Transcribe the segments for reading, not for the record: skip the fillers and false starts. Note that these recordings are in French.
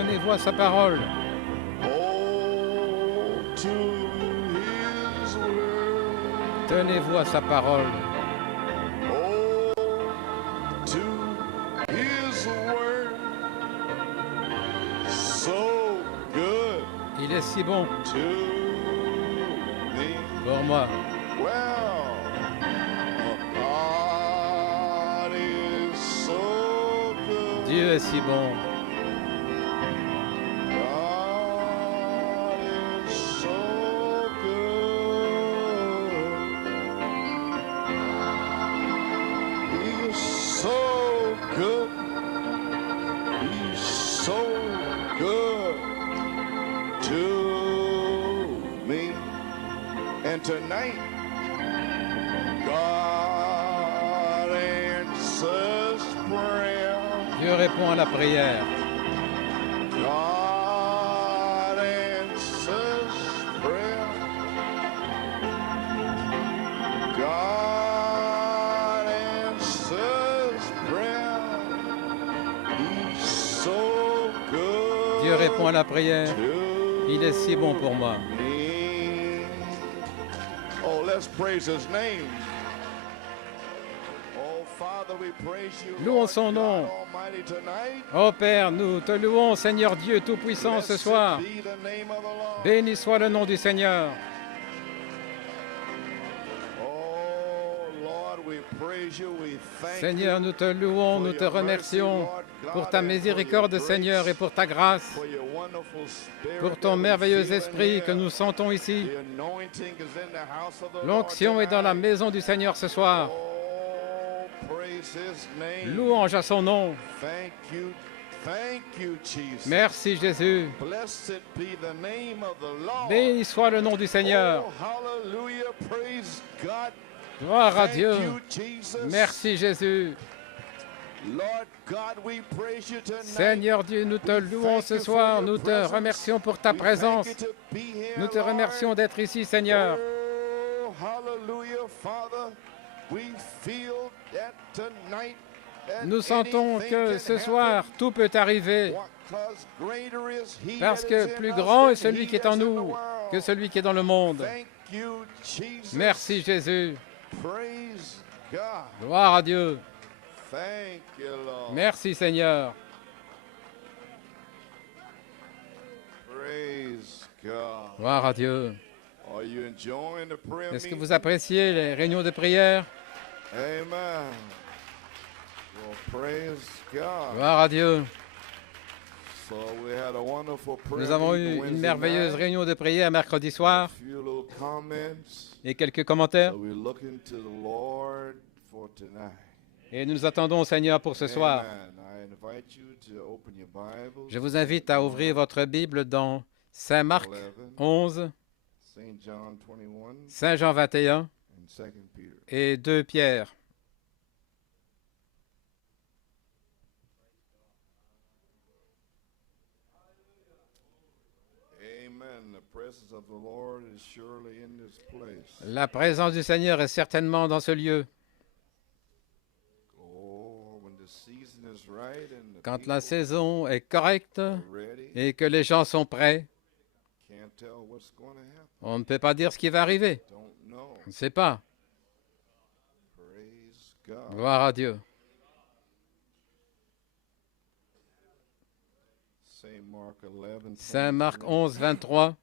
Tenez-vous à sa parole. Hold to his word. Tenez-vous à sa parole. Hold to his word. So good Il est si bon to me. pour moi. Well, God is so good. Dieu est si bon. God is so good. He is so good. He's so good to me. And tonight, God answers prayer. Dieu répond à la prière. God answers prayer. God answers prayer. He's so good. Dieu répond à la prière. to Il est si bon pour moi. me. Oh, let's praise his name. Oh, Father, we praise you, Louons Lord son nom. God Almighty, tonight. Ô Père, nous te louons, Seigneur Dieu Tout-Puissant, ce Blessed soir. be the name of the Lord. Béni soit le nom du Seigneur. Oh, Lord, we praise you. We thank Seigneur, you nous te louons, for nous te your remercions mercy, Lord God, pour ta and for miséricorde, your Seigneur, et grace, pour ta grâce, for your wonderful spirit pour that ton we merveilleux feel in esprit que here. nous sentons ici. The anointing is in the house of the Lord L'onction est dans la tonight. maison du Seigneur ce soir. Oh, praise his name. Louange à son nom. Thank you, Jesus. Merci Jésus. Blessed be the name of the Lord. Béni soit le nom du Seigneur. Oh, hallelujah, praise God. Gloire à Thank Dieu. you, Jesus. Merci Jésus. Lord God, we praise you tonight. Seigneur Dieu, nous te louons ce soir. Nous te remercions pour ta présence. Nous te remercions d'être ici, Seigneur. Oh, hallelujah, Father. We feel that tonight that Nous sentons anything que can ce soir, happen, tout peut arriver. because greater is he Parce that que is in plus us grand than est celui he qui est that's en in the nous world. que celui qui est dans le monde. Thank you, Jesus. Merci Jésus. Praise God. Gloire à Dieu. Thank you, Lord. Merci Seigneur. Praise God. Gloire à Dieu. Are you enjoying the prayer Est-ce que meeting? vous appréciez les réunions de prière? Amen. Well, praise God. Gloire à Dieu. So we had a wonderful prayer Nous avons meeting eu une Wednesday merveilleuse night. réunion de prière mercredi soir A few little comments. et quelques commentaires. So we're looking to the Lord for tonight. Et nous attendons au Seigneur pour ce soir. Amen. I invite you to open your Bibles. Je vous invite à ouvrir votre Bible dans Saint Marc 11, St. John 21 Saint Jean 21 and 2 Peter. et 2 Pierre. Amen. The presence of the Lord is surely in this place. La présence du Seigneur est certainement dans ce lieu. Oh, when the season is right and the Quand la people saison est correcte are ready, et que les gens sont prêts, can't tell what's going to happen. on ne peut pas dire ce qui va arriver. Don't know. On ne sait pas. Praise God. Gloire à Dieu. Saint Mark 11, Saint Marc 23. 11, 23.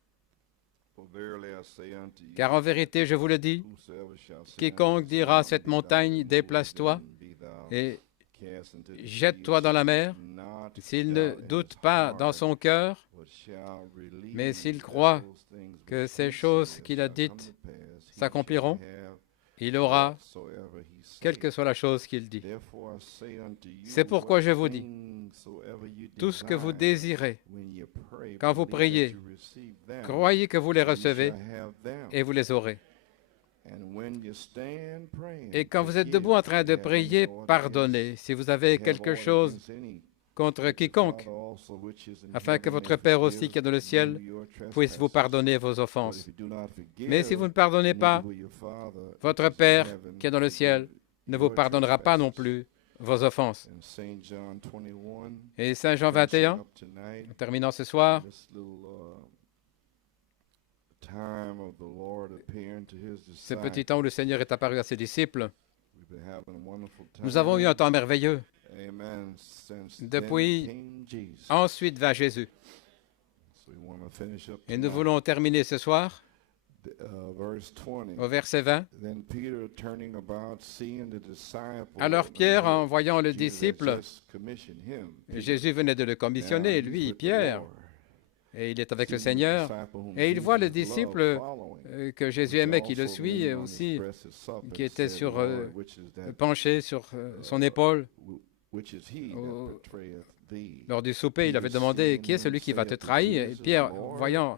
For verily I say unto you, Car en vérité, je vous le dis, whosoever shall say quiconque unto this dira à mountain, cette be thou montagne, removed, déplace-toi, and be thou et cast into the sea, jette-toi dans la mer, not s'il ne doubt in doute his pas heart, dans son cœur, but shall believe mais s'il that croit those things que which ces he choses saith qu'il a shall come dites to pass, he s'accompliront, shall have il aura, whatsoever he quelle saith. que soit la chose qu'il dit. Therefore I say unto you, C'est pourquoi je vous dis, what things soever you tout ce que vous desire, désirez, when you pray, quand vous believe that priez, you receive them, croyez que vous les and you recevez shall have them. et vous les aurez. And when you stand praying, Et quand vous êtes forgive debout en train de if you have any prier, ought pardonnez against- si vous if avez you have quelque ought chose against any, contre that your quiconque, Father also which is in afin que heaven votre may Père forgive aussi qui est dans le you ciel your puisse vous trespasses. pardonner vos But offenses. if you do not forgive, Mais si vous ne pardonnez pas, neither will your Father which votre is in Père heaven qui est dans le ciel forgive ne vous your pardonnera pas non trespasses. plus vos offenses. In St. John 21, Et Saint Jean finishing 21, up tonight, en terminant ce soir, this little time of the Lord appearing to his ce disciples. petit temps où le Seigneur est apparu à ses disciples, We've been having a wonderful time. nous avons eu un temps merveilleux. Amen. Since Depuis- then came Jesus. Ensuite vint Jésus. So we want to finish up Et nous tonight. voulons terminer ce soir Verse 20. au verset 20. Then Peter turning about, seeing the disciple. Alors Pierre, en voyant le Jesus had disciple, just commissioned him. Jésus venait de le commissionner, Now, he's lui, with the Pierre, Lord. et il est avec le Seeing the Seigneur, disciple whom et il voit le Jesus loved disciple following, que Jésus which aimait, qui le also suit leaned on his aussi, breast at supper, qui était said, sur, Lord, which is that penché sur son épaule. which is he au- that betrayeth thee? Lors du souper, il avait demandé, qui est celui qui va te trahir? Et Pierre, voyant,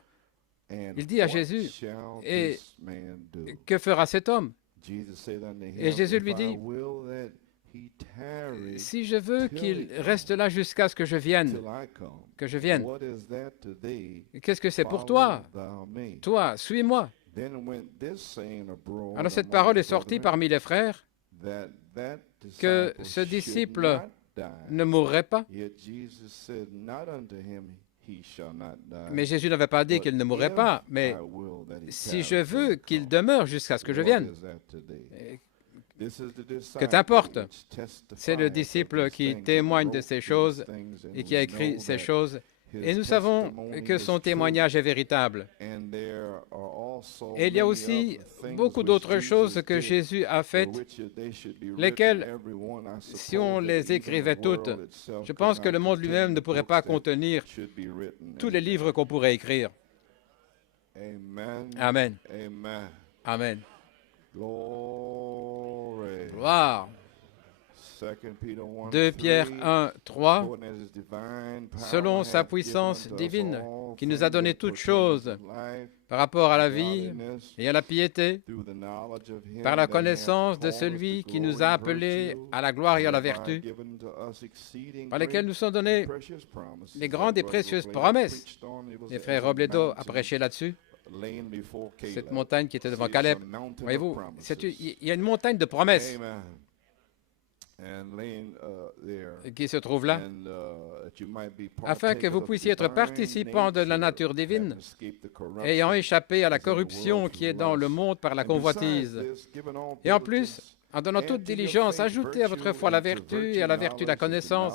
And il dit à what Jésus, shall et this man do? que fera cet homme? Jesus said unto him, Et Jésus lui If I dit, will that he tarry si je veux qu'il reste là jusqu'à ce que je vienne, till I come, que je vienne, what is that to thee? qu'est-ce que c'est pour Follow toi? thou me. Toi, suis-moi. Then went this saying abroad Alors cette among parole the est sortie brethren, parmi les frères, that que disciple ce should disciple not die. ne mourrait pas. Yet Jesus said, Not unto him he shall not die. Mais Jésus n'avait pas dit but qu'il ne mourrait if pas, mais I will that he si tarry je till veux I qu'il come. demeure jusqu'à ce que je What vienne. is that today? Et This is the que disciple t'importe, which c'est le testifieth disciple of these qui things, témoigne and de wrote ces these choses things, and et qui we a écrit know ces that choses. his Et nous savons testimony que is son true. témoignage est véritable. And there are also Et il y a many aussi other things beaucoup which d'autres Jesus choses que did, Jésus a for faites, which they should be written, lesquelles, every one, I suppose, si on that les even écrivait the world toutes, itself je could pense que not le monde contain lui-même ne the pourrait books pas that contenir should be written. tous les livres qu'on pourrait écrire. Amen. Amen. Amen. Amen. Glory. Gloire. 2 Pierre 1, 3. Selon sa puissance divine, qui nous a donné toutes choses par rapport à la vie et à la piété, par la connaissance de celui qui nous a appelés à la gloire et à la vertu, par lesquelles nous sont données les grandes et précieuses promesses. Les frères Robledo a prêché là-dessus. Cette montagne qui était devant Caleb. Voyez-vous, il y a une montagne de promesses qui se trouve là, afin que vous puissiez être participants de la nature divine, ayant échappé à la corruption qui est dans le monde par la convoitise. Et en plus, en donnant toute diligence, ajoutez à votre foi la vertu, et à la vertu la connaissance,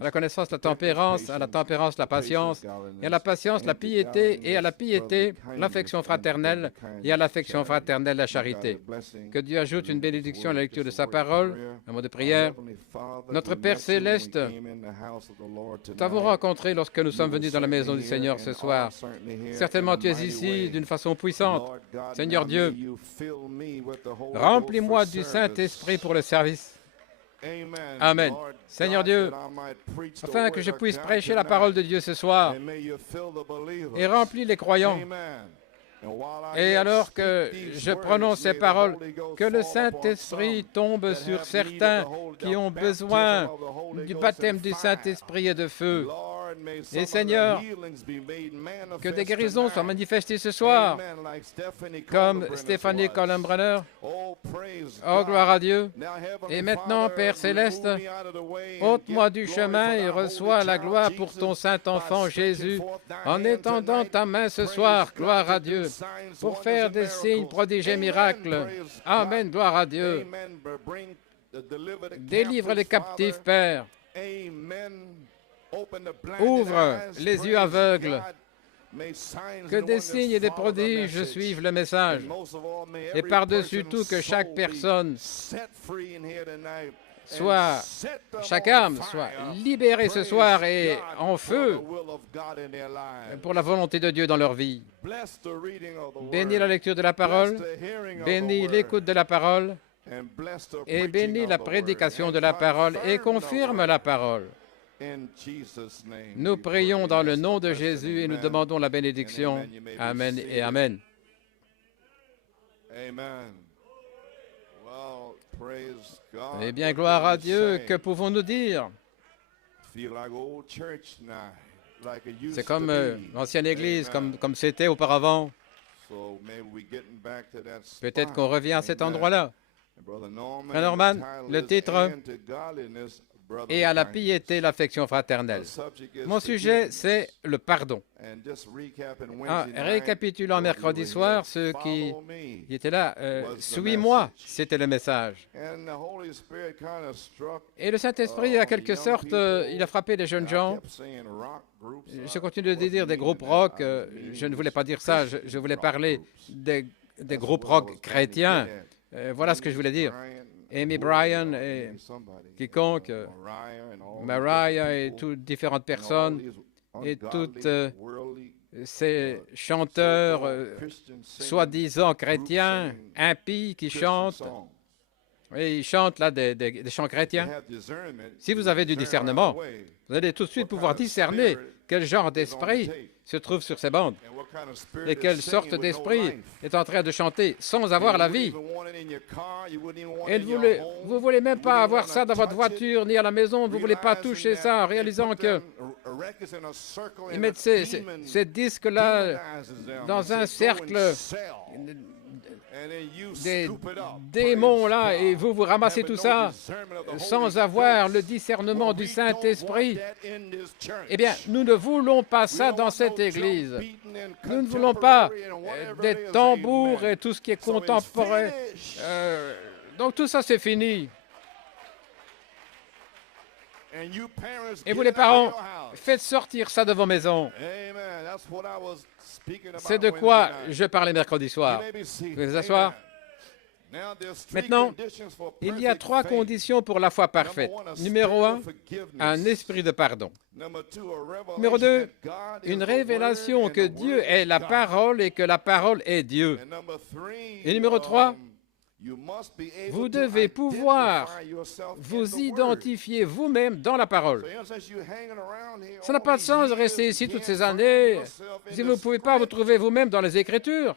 à la connaissance la tempérance, à la tempérance la patience, et à la patience la piété, et à la piété l'affection fraternelle, et à l'affection fraternelle la charité. Que Dieu ajoute une bénédiction à la lecture de sa parole, un mot de prière. Notre Père céleste, nous t'avons rencontré lorsque nous sommes venus dans la maison du Seigneur ce soir. Certainement tu es ici d'une façon puissante. Seigneur Dieu, remplis-moi du Saint-Esprit pour le service. Amen. Seigneur Dieu, afin que je puisse prêcher la parole de Dieu ce soir et remplis les croyants. Et alors que je prononce ces paroles, que le Saint-Esprit tombe sur certains qui ont besoin du baptême du Saint-Esprit et de feu. Et Seigneur, que des guérisons soient manifestées ce soir, comme Stéphanie Columbrunner. Oh, gloire à Dieu. Et maintenant, Père Céleste, ôte-moi du chemin et reçois la gloire pour ton Saint-Enfant Jésus, en étendant ta main ce soir, gloire à Dieu, pour faire des signes, prodiges et miracles. Amen, gloire à Dieu. Délivre les captifs, Père. Ouvre les yeux aveugles. Que des signes et des prodiges suivent le message. Et par-dessus tout, que chaque personne soit, chaque âme soit libérée ce soir et en feu pour la volonté de Dieu dans leur vie. Bénis la lecture de la parole, bénis l'écoute de la parole et bénis la prédication de la parole et confirme la parole. Nous prions dans le nom de Jésus et nous demandons la bénédiction. Amen et Amen. Eh bien, gloire à Dieu, que pouvons-nous dire? C'est comme l'ancienne Église, comme c'était auparavant. Peut-être qu'on revient à cet endroit-là. Frère Norman, le titre est à la piété, l'affection fraternelle. Mon sujet, c'est le pardon. Récapitulant mercredi soir, ceux qui étaient là, suis-moi, c'était le message. Et le Saint-Esprit, en quelque sorte, il a frappé les jeunes gens. Je continue de dire des groupes rock. Je ne voulais pas dire ça, je voulais parler des groupes rock chrétiens. Voilà ce que je voulais dire. Amy Bryan et quiconque, Mariah et toutes différentes personnes et toutes ces chanteurs soi-disant chrétiens, impies qui chantent. Et ils chantent là des chants chrétiens. Si vous avez du discernement, vous allez tout de suite pouvoir discerner quel genre d'esprit se trouve sur ces bandes et quelle sorte d'esprit est en train de chanter sans avoir la vie. Et vous ne voulez même pas avoir ça dans votre voiture ni à la maison, vous ne voulez pas toucher ça en réalisant que ils mettent ces disques-là dans un cercle des démons là et vous ramassez tout ça sans avoir le discernement du Saint-Esprit. Eh bien, nous ne voulons pas ça dans cette Église. Nous ne voulons pas des tambours et tout ce qui est contemporain. Donc tout ça, c'est fini. Et vous les parents, faites sortir ça de vos maisons. C'est de quoi je parlais mercredi soir. Vous pouvez vous asseoir. Maintenant, il y a 3 conditions pour la foi parfaite. Numéro 1, un esprit de pardon. Numéro 2, une révélation que Dieu est la parole et que la parole est Dieu. Et numéro 3, vous devez pouvoir vous identifier vous-même dans la parole. Ça n'a pas de sens de rester ici toutes ces années si vous ne pouvez pas vous trouver vous-même dans les Écritures.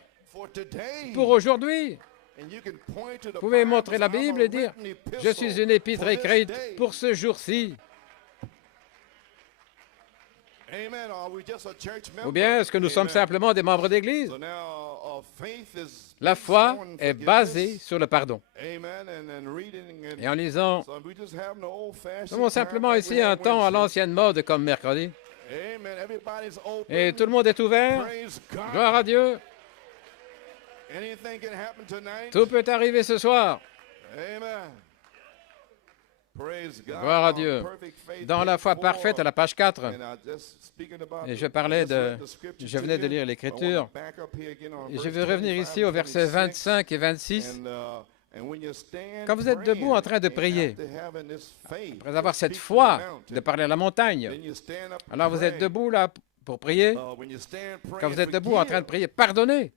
Pour aujourd'hui, vous pouvez montrer la Bible et dire « Je suis une épître écrite pour ce jour-ci ». Ou bien est-ce que nous sommes simplement des membres d'Église? La foi est basée sur le pardon. Et en lisant, nous avons simplement ici un temps à l'ancienne mode comme mercredi. Et tout le monde est ouvert. Gloire à Dieu. Tout peut arriver ce soir. Gloire à Dieu. Dans la foi parfaite, à la page 4, et je venais de lire l'Écriture, et je vais revenir ici au verset 25 et 26. Quand vous êtes debout en train de prier, après avoir cette foi de parler à la montagne, alors vous êtes debout là pour prier. Quand vous êtes debout en train de prier, pardonnez.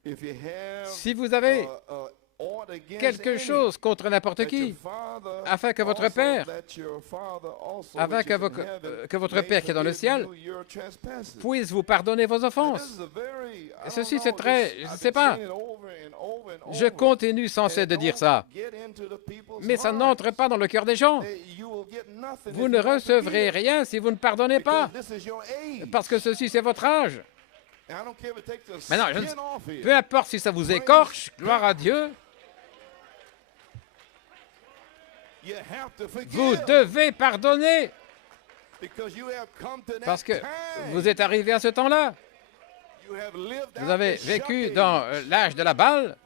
Si vous avez quelque chose contre n'importe qui, afin que votre Père, que votre Père qui est dans le ciel, puisse vous pardonner vos offenses. Et ceci, c'est très... Je ne sais pas. Je continue sans cesse de dire ça. Mais ça n'entre pas dans le cœur des gens. Vous ne recevrez rien si vous ne pardonnez pas. Parce que ceci, c'est votre âge. Maintenant, peu importe si ça vous écorche, gloire à Dieu, vous devez pardonner parce que vous êtes arrivé à ce temps-là. Vous avez vécu dans l'âge de la balle.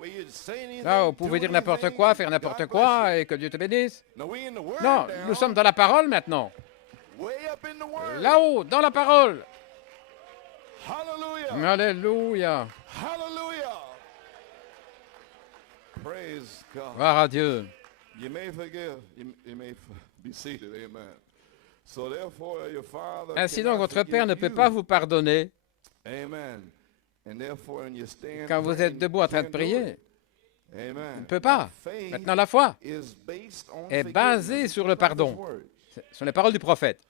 Là, vous pouvez dire n'importe quoi, faire n'importe quoi et que Dieu te bénisse. Non, nous sommes dans la parole maintenant. Là-haut, dans la parole. Alléluia. Gloire à Dieu. Ainsi donc, votre Père ne peut pas vous pardonner quand vous êtes debout en train de prier. Il ne peut pas. Maintenant, la foi est basée sur le pardon. Ce sont les paroles du prophète.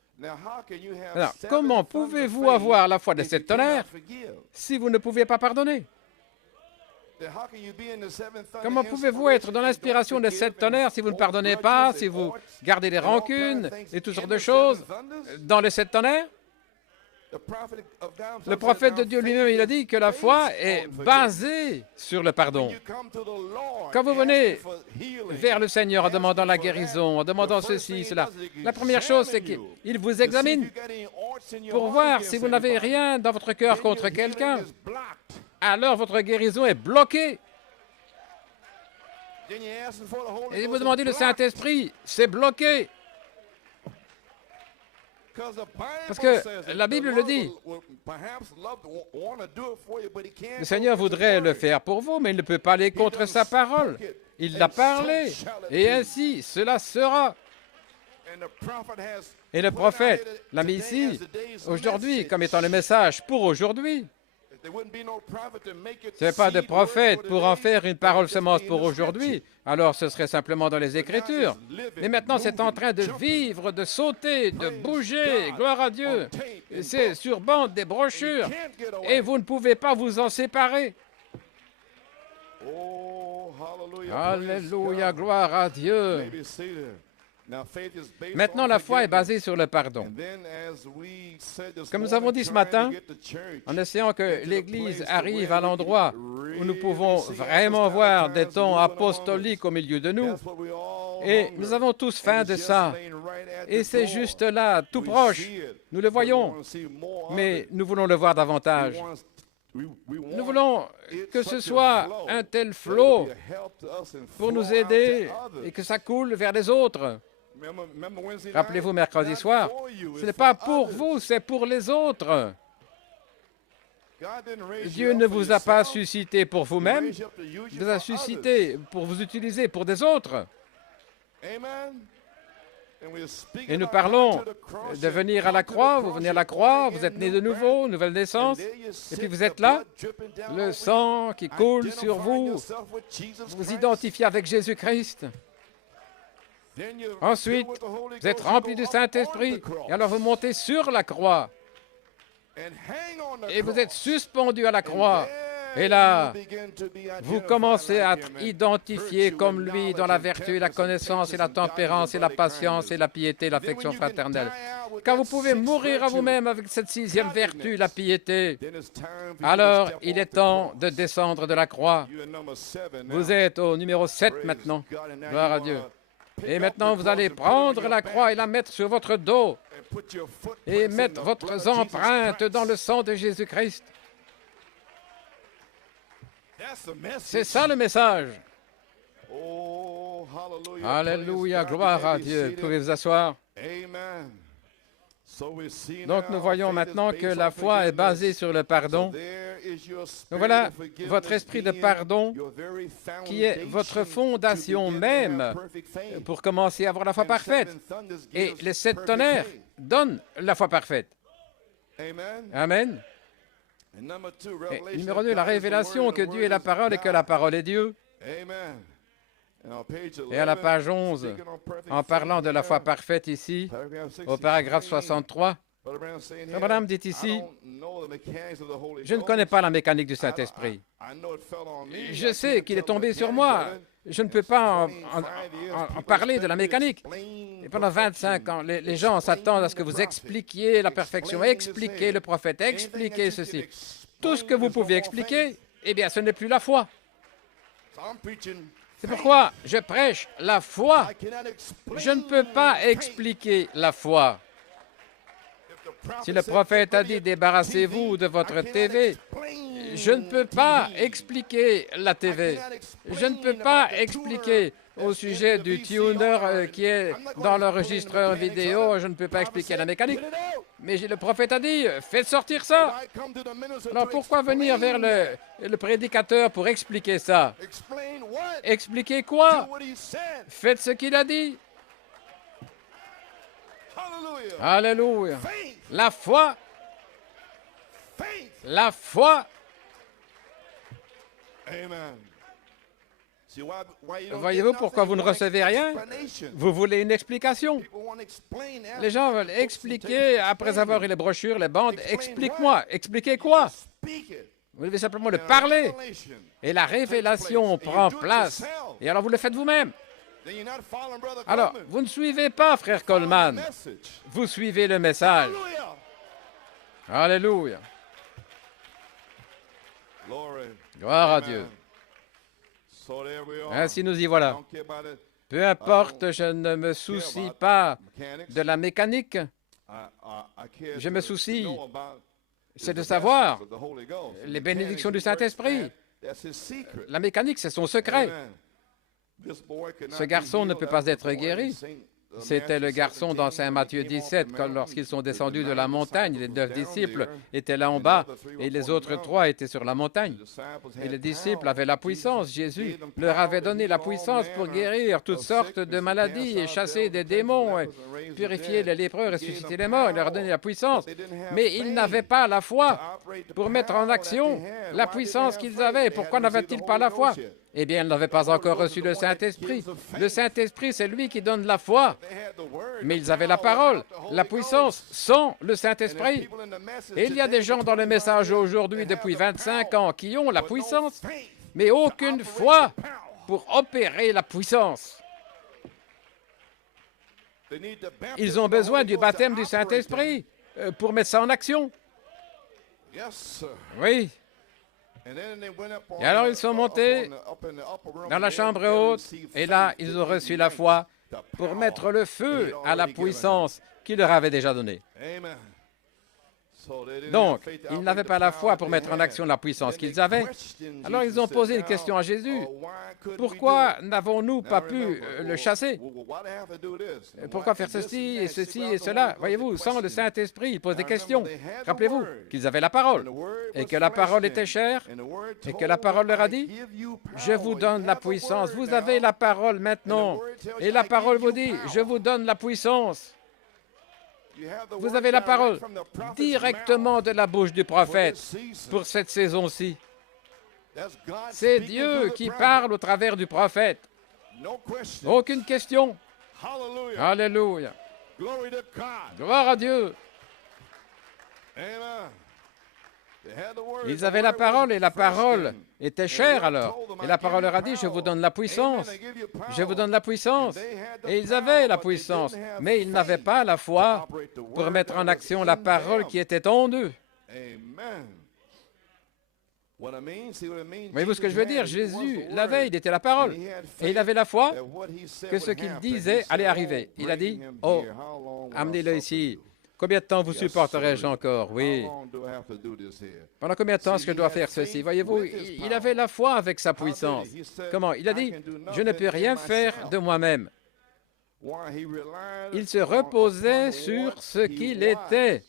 Alors, comment pouvez-vous avoir la foi de 7 tonnerres si vous ne pouviez pas pardonner? Comment pouvez-vous être dans l'inspiration des 7 tonnerres si vous ne pardonnez pas, si vous gardez des rancunes et toutes sortes de choses dans les 7 tonnerres? Le prophète de Dieu lui-même, il a dit que la foi est basée sur le pardon. Quand vous venez vers le Seigneur en demandant la guérison, en demandant ceci, cela, la première chose, c'est qu'il vous examine pour voir si vous n'avez rien dans votre cœur contre quelqu'un. Alors votre guérison est bloquée. Et vous demandez le Saint-Esprit, c'est bloqué. Parce que la Bible le dit. Le Seigneur voudrait le faire pour vous, mais il ne peut pas aller contre sa parole. Il l'a parlé, et ainsi cela sera. Et le prophète l'a mis ici, aujourd'hui, comme étant le message pour aujourd'hui. Ce n'est pas de prophète pour en faire une parole semence pour aujourd'hui, alors ce serait simplement dans les Écritures. Mais maintenant, c'est en train de vivre, de sauter, de bouger, gloire à Dieu. C'est sur bande des brochures, et vous ne pouvez pas vous en séparer. Alléluia, gloire à Dieu. Maintenant, la foi est basée sur le pardon. Comme nous avons dit ce matin, en essayant que l'Église arrive à l'endroit où nous pouvons vraiment voir des tons apostoliques au milieu de nous, et nous avons tous faim de ça. Et c'est juste là, tout proche. Nous le voyons, mais nous voulons le voir davantage. Nous voulons que ce soit un tel flot pour nous aider et que ça coule vers les autres. Rappelez-vous, mercredi soir, ce n'est pas pour vous, c'est pour les autres. Dieu ne vous a pas suscité pour vous-même, il vous a suscité pour vous utiliser pour des autres. Et nous parlons de venir à la croix, vous venez à la croix, vous êtes né de nouveau, nouvelle naissance, et puis vous êtes là, le sang qui coule sur vous, vous vous identifiez avec Jésus-Christ. Ensuite, vous êtes rempli du Saint-Esprit, et alors vous montez sur la croix, et vous êtes suspendu à la croix. Et là, vous commencez à être identifié comme lui dans la vertu, la connaissance, et la tempérance, et la patience, et la piété, l'affection fraternelle. Quand vous pouvez mourir à vous-même avec cette sixième vertu, la piété, alors il est temps de descendre de la croix. Vous êtes au numéro 7 maintenant. Gloire à Dieu. Et maintenant, vous allez prendre la croix et la mettre sur votre dos et mettre votre empreinte dans le sang de Jésus-Christ. C'est ça le message. Alléluia, gloire à Dieu. Vous pouvez vous asseoir. Donc nous voyons maintenant que la foi est basée sur le pardon. Donc voilà votre esprit de pardon qui est votre fondation même pour commencer à avoir la foi parfaite. Et les 7 tonnerres donnent la foi parfaite. Amen. Et numéro 2, la révélation que Dieu est la parole et que la parole est Dieu. Et à la page 11, en parlant de la foi parfaite ici, au paragraphe 63, Abraham dit ici, « Je ne connais pas la mécanique du Saint-Esprit. Je sais qu'il est tombé sur moi. Je ne peux pas en parler de la mécanique. » Et pendant 25 ans, les gens s'attendent à ce que vous expliquiez la perfection, expliquez le prophète, expliquez ceci. Tout ce que vous pouvez expliquer, eh bien, ce n'est plus la foi. C'est pourquoi je prêche la foi. Je ne peux pas expliquer la foi. Si le prophète a dit « Débarrassez-vous de votre TV », je ne peux pas expliquer la TV. Je ne peux pas expliquer au sujet du tuner qui est dans l'enregistreur vidéo, je ne peux pas expliquer la mécanique. Mais le prophète a dit « Faites sortir ça ». Alors pourquoi venir vers le prédicateur pour expliquer ça? Expliquer quoi? Faites ce qu'il a dit. Alléluia. La foi. La foi. Voyez-vous pourquoi vous ne recevez rien? Vous voulez une explication. Les gens veulent expliquer, après avoir eu les brochures, les bandes, explique-moi. Expliquez quoi? Vous devez simplement le parler. Et la révélation prend place. Et alors vous le faites vous-même. Alors, vous ne suivez pas, frère Coleman. Vous suivez le message. Alléluia. Gloire à Dieu. Ainsi nous y voilà. Peu importe, je ne me soucie pas de la mécanique. Je me soucie, c'est de savoir les bénédictions du Saint-Esprit. La mécanique, c'est son secret. Ce garçon ne peut pas être guéri. C'était le garçon dans Saint Matthieu 17, lorsqu'ils sont descendus de la montagne. Les 9 disciples étaient là en bas et les autres 3 étaient sur la montagne. Et les disciples avaient la puissance. Jésus leur avait donné la puissance pour guérir toutes sortes de maladies et chasser des démons, et purifier les lépreux, ressusciter les morts. Il leur a donné la puissance. Mais ils n'avaient pas la foi pour mettre en action la puissance qu'ils avaient. Pourquoi n'avaient-ils pas la foi? Eh bien, ils n'avaient pas encore reçu le Saint-Esprit. Le Saint-Esprit, c'est lui qui donne la foi. Mais ils avaient la parole, la puissance, sans le Saint-Esprit. Et il y a des gens dans le message aujourd'hui depuis 25 ans qui ont la puissance, mais aucune foi pour opérer la puissance. Ils ont besoin du baptême du Saint-Esprit pour mettre ça en action. Oui. Et alors ils sont montés dans la chambre haute, et là, ils ont reçu la foi pour mettre le feu à la puissance qu'il leur avait déjà donnée. Donc, ils n'avaient pas la foi pour mettre en action la puissance qu'ils avaient. Alors, ils ont posé une question à Jésus. Pourquoi n'avons-nous pas pu le chasser? Pourquoi faire ceci et cela? Voyez-vous, sans le Saint-Esprit, ils posent des questions. Rappelez-vous qu'ils avaient la parole et que la parole était chère et que la parole leur a dit, « Je vous donne la puissance. Vous avez la parole maintenant. » Et la parole vous dit, « Je vous donne la puissance. » Vous avez la parole directement de la bouche du prophète pour cette saison-ci. C'est Dieu qui parle au travers du prophète. Aucune question. Alléluia. Gloire à Dieu. Ils avaient la parole et la parole était chère alors. Et la parole leur a dit, je vous donne la puissance. Je vous donne la puissance. Et ils avaient la puissance, mais ils n'avaient pas la foi pour mettre en action la parole qui était en eux. Voyez-vous ce que je veux dire? Jésus, la veille, il était la parole. Et il avait la foi que ce qu'il disait allait arriver. Il a dit, oh, amenez-le ici. Combien de temps vous supporterai-je encore? Oui. Pendant combien de temps est-ce que je dois faire ceci? Voyez-vous, il avait la foi avec sa puissance. Comment? Il a dit, je ne peux rien faire de moi-même. Il se reposait sur ce qu'il était.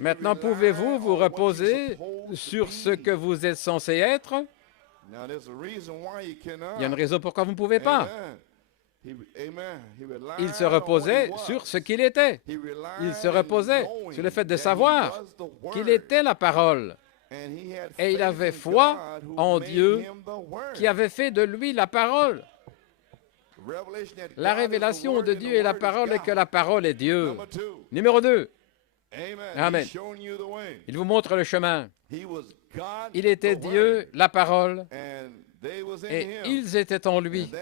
Maintenant, pouvez-vous vous reposer sur ce que vous êtes censé être? Il y a une raison pourquoi vous ne pouvez pas. Il se reposait sur ce qu'il était. Il se reposait sur le fait de savoir qu'il était la parole. Et il avait foi en Dieu qui avait fait de lui la parole. La révélation de Dieu est la parole et que la parole est Dieu. Numéro 2. Amen. Il vous montre le chemin. Il était Dieu, la parole, et ils étaient en lui.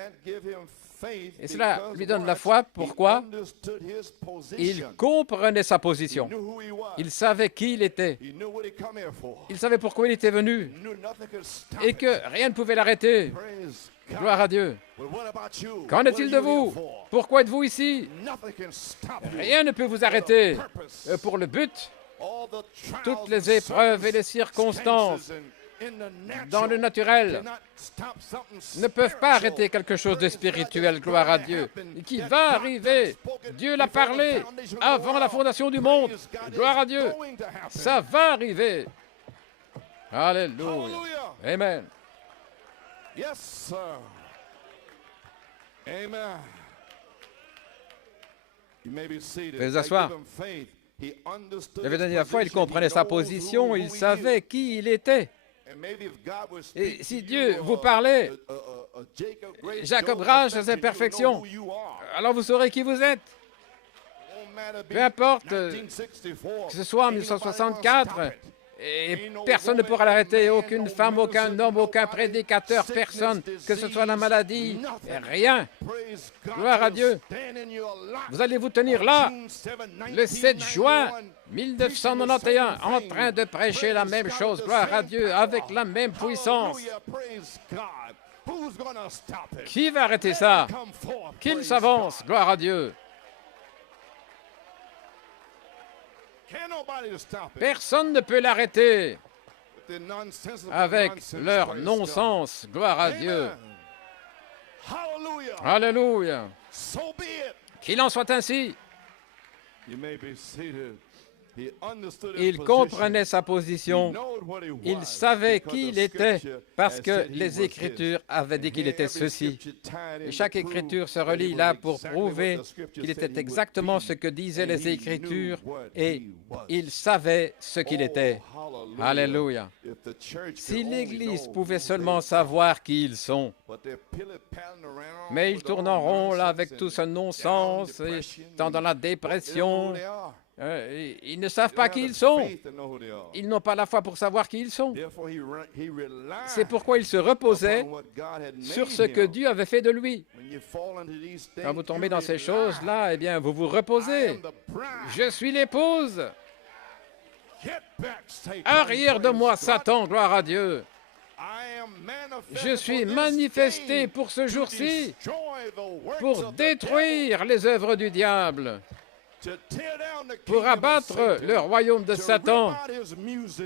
Et cela lui donne la foi. Pourquoi? Il comprenait sa position. Il savait qui il était. Il savait pourquoi il était venu. Et que rien ne pouvait l'arrêter. Gloire à Dieu. Qu'en est-il de vous? Pourquoi êtes-vous ici? Rien ne peut vous arrêter pour le but. Toutes les épreuves et les circonstances dans le naturel ne peuvent pas arrêter quelque chose de spirituel, gloire à Dieu, qui va arriver. Dieu l'a parlé avant la fondation du monde. Gloire à Dieu. Ça va arriver. Alléluia. Amen. Yes, sir. Amen. Veuillez vous asseoir. Il avait donné la foi, il comprenait sa position, il savait qui il était. Et si Dieu vous parlait, Jacob rage à ses perfections, alors vous saurez qui vous êtes. Peu importe que ce soit en 1964, Et personne ne pourra l'arrêter, aucune femme, aucun homme, aucun prédicateur, personne, que ce soit la maladie, rien. Gloire à Dieu. Vous allez vous tenir là, le 7 juin 1991, en train de prêcher la même chose, gloire à Dieu, avec la même puissance. Qui va arrêter ça? Qu'il s'avance, gloire à Dieu. Personne ne peut l'arrêter avec leur non-sens. Gloire à Dieu. Alléluia. Qu'il en soit ainsi. Il comprenait sa position. Il savait qui il était parce que les Écritures avaient dit qu'il était ceci. Et chaque Écriture se relie là pour prouver qu'il était exactement ce que disaient les Écritures et il savait ce qu'il était. Alléluia. Si l'Église pouvait seulement savoir qui ils sont, mais ils tournent en rond là avec tout ce non-sens, étant dans la dépression. Ils ne savent pas qui ils sont. Ils n'ont pas la foi pour savoir qui ils sont. C'est pourquoi il se reposait sur ce que Dieu avait fait de lui. Quand vous tombez dans ces choses-là, eh bien, vous vous reposez. Je suis l'épouse. Arrière de moi, Satan, gloire à Dieu. Je suis manifesté pour ce jour-ci, pour détruire les œuvres du diable, pour abattre le royaume de Satan,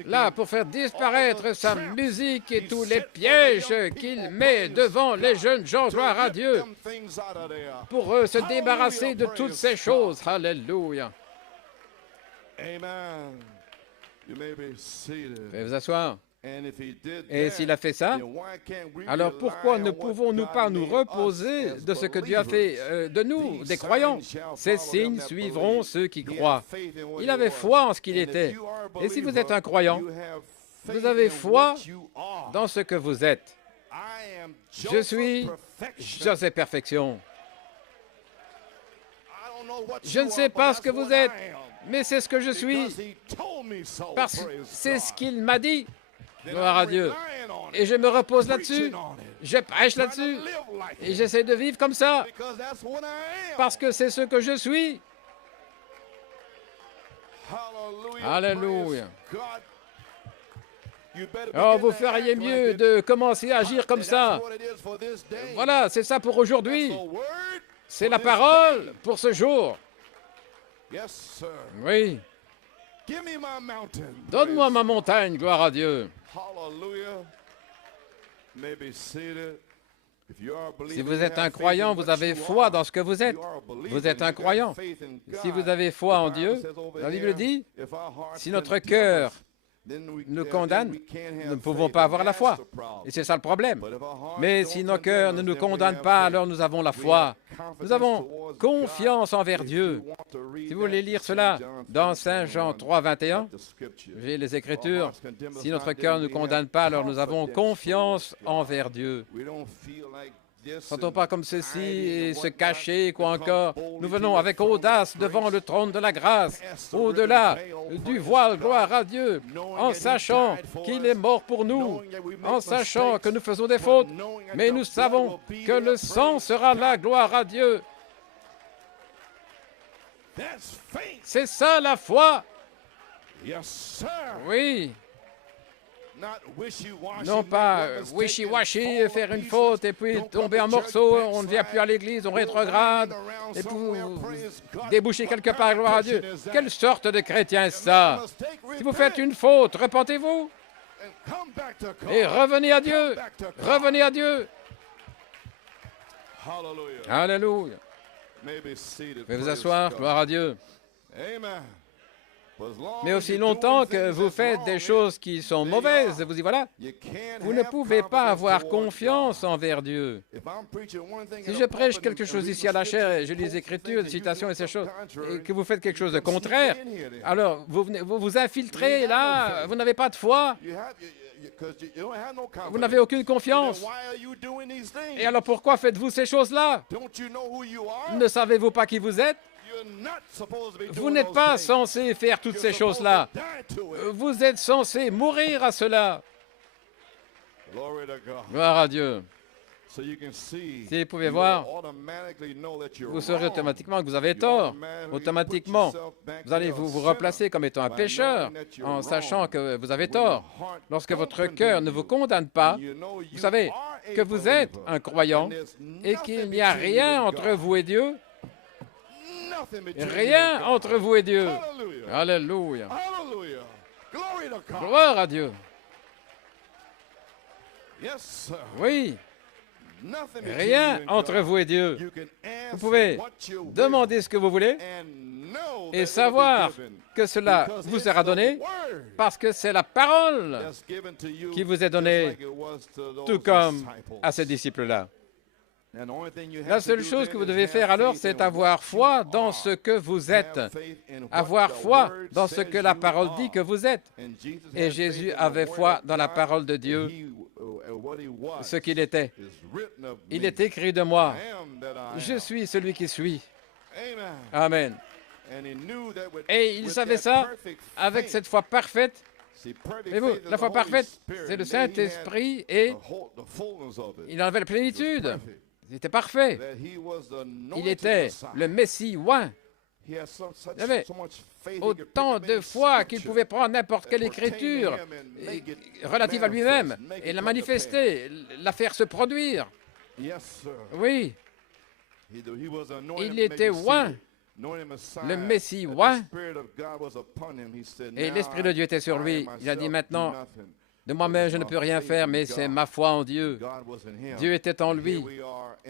là, pour faire disparaître sa musique et tous les pièges qu'il met devant les jeunes gens, gloire à Dieu, pour se débarrasser de toutes ces choses. Alléluia. Veuillez vous asseoir. Et s'il a fait ça, alors pourquoi ne pouvons-nous pas nous reposer de ce que Dieu a fait de nous, des croyants? Ces signes suivront ceux qui croient. Il avait foi en ce qu'il était. Et si vous êtes un croyant, vous avez foi dans ce que vous êtes. Je suis Joseph Perfection. Je ne sais pas ce que vous êtes, mais c'est ce que je suis, parce que c'est ce qu'il m'a dit. Gloire à Dieu. Et je me repose là-dessus. Je prêche là-dessus. Et j'essaie de vivre comme ça. Parce que c'est ce que je suis. Alléluia. Oh, vous feriez mieux de commencer à agir comme ça. Voilà, c'est ça pour aujourd'hui. C'est la parole pour ce jour. Oui. Donne-moi ma montagne, gloire à Dieu. Si vous êtes un croyant, vous avez foi dans ce que vous êtes. Vous êtes un croyant. Si vous avez foi en Dieu, la Bible dit, si notre cœur nous condamne, nous ne pouvons pas avoir la foi. Et c'est ça le problème. Mais si nos cœurs ne nous condamnent pas, alors nous avons la foi. Nous avons confiance envers Dieu. Si vous voulez lire cela dans Saint Jean 3, 21, j'ai les Écritures. Si notre cœur ne nous condamne pas, alors nous avons confiance envers Dieu. Ne sentons pas comme ceci et se cacher, quoi encore. Nous venons avec audace devant le trône de la grâce, au-delà du voile, gloire à Dieu, en sachant qu'il est mort pour nous, en sachant que nous faisons des fautes, mais nous savons que le sang sera là, gloire à Dieu. C'est ça la foi. Oui. Non pas wishy-washy, faire une faute et puis tomber en morceaux, on ne vient plus à l'église, on rétrograde, et puis vous débouchez quelque part, gloire à Dieu. Quelle sorte de chrétien est ça? Si vous faites une faute, repentez-vous et revenez à Dieu. Revenez à Dieu. Alléluia. Veuillez vous asseoir, gloire à Dieu. Mais aussi longtemps que vous faites des choses qui sont mauvaises, vous y voilà, vous ne pouvez pas avoir confiance envers Dieu. Si je prêche quelque chose ici à la chaire, et je lis les Écritures, des citations et ces choses, et que vous faites quelque chose de contraire, alors vous vous infiltrez là, vous n'avez pas de foi, vous n'avez aucune confiance. Et alors pourquoi faites-vous ces choses-là? Ne savez-vous pas qui vous êtes? Vous n'êtes pas censé faire toutes ces choses-là. Vous êtes censé mourir à cela. Gloire à Dieu. Si vous pouvez voir, vous saurez automatiquement que vous avez tort. Automatiquement, vous allez vous replacer comme étant un pécheur en sachant que vous avez tort. Lorsque votre cœur ne vous condamne pas, vous savez que vous êtes un croyant et qu'il n'y a rien entre vous et Dieu. Rien entre vous et Dieu. Alléluia. Gloire à Dieu. Oui. Rien entre vous et Dieu. Vous pouvez demander ce que vous voulez et savoir que cela vous sera donné parce que c'est la parole qui vous est donnée, tout comme à ces disciples-là. La seule chose que vous devez faire alors, c'est avoir foi dans ce que vous êtes, avoir foi dans ce que la parole dit que vous êtes. Et Jésus avait foi dans la parole de Dieu, ce qu'il était. Il est écrit de moi, je suis celui qui suis. Amen. Et il savait ça avec cette foi parfaite. Et vous, la foi parfaite, c'est le Saint-Esprit et il en avait la plénitude. Il était parfait. Il était le Messie oint. Il avait autant de foi qu'il pouvait prendre n'importe quelle écriture relative à lui-même et la manifester, la faire se produire. Oui. Il était oint, le Messie oint, et l'Esprit de Dieu était sur lui. Il a dit maintenant, de moi-même, je ne peux rien faire, mais c'est ma foi en Dieu. Dieu était en lui.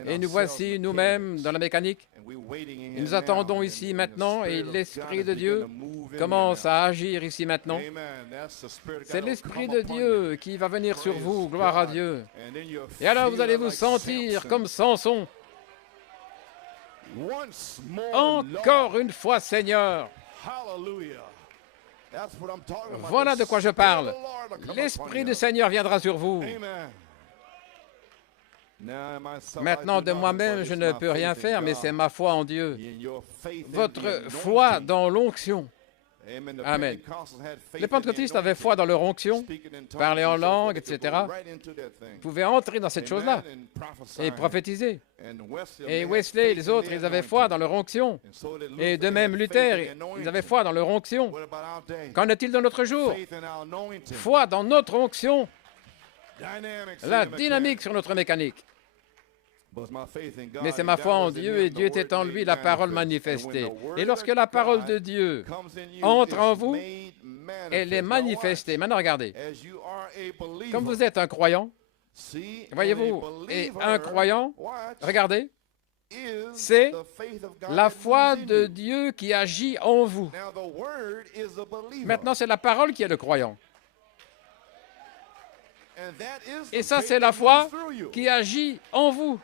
Et nous voici nous-mêmes dans la mécanique. Et nous attendons ici maintenant et l'Esprit de Dieu commence à agir ici maintenant. C'est l'Esprit de Dieu qui va venir sur vous, gloire à Dieu. Et alors vous allez vous sentir comme Samson. Encore une fois, Seigneur. Voilà de quoi je parle. L'Esprit du Seigneur viendra sur vous. Maintenant, de moi-même, je ne peux rien faire, mais c'est ma foi en Dieu. Votre foi dans l'onction. Amen. Les pentecôtistes avaient foi dans leur onction, parler en langue, etc. Vous pouvez entrer dans cette chose-là et prophétiser. Et Wesley et les autres, ils avaient foi dans leur onction. Et de même Luther, ils avaient foi dans leur onction. Qu'en est-il de notre jour? Foi dans notre onction. La dynamique sur notre mécanique. Mais c'est ma foi en Dieu et Dieu était en lui la parole manifestée. Et lorsque la parole de Dieu entre en vous, elle est manifestée. Maintenant, regardez. Comme vous êtes un croyant, voyez-vous, et un croyant, regardez, c'est la foi de Dieu qui agit en vous. Maintenant, c'est la parole qui est le croyant. Et ça, c'est la foi qui agit en vous.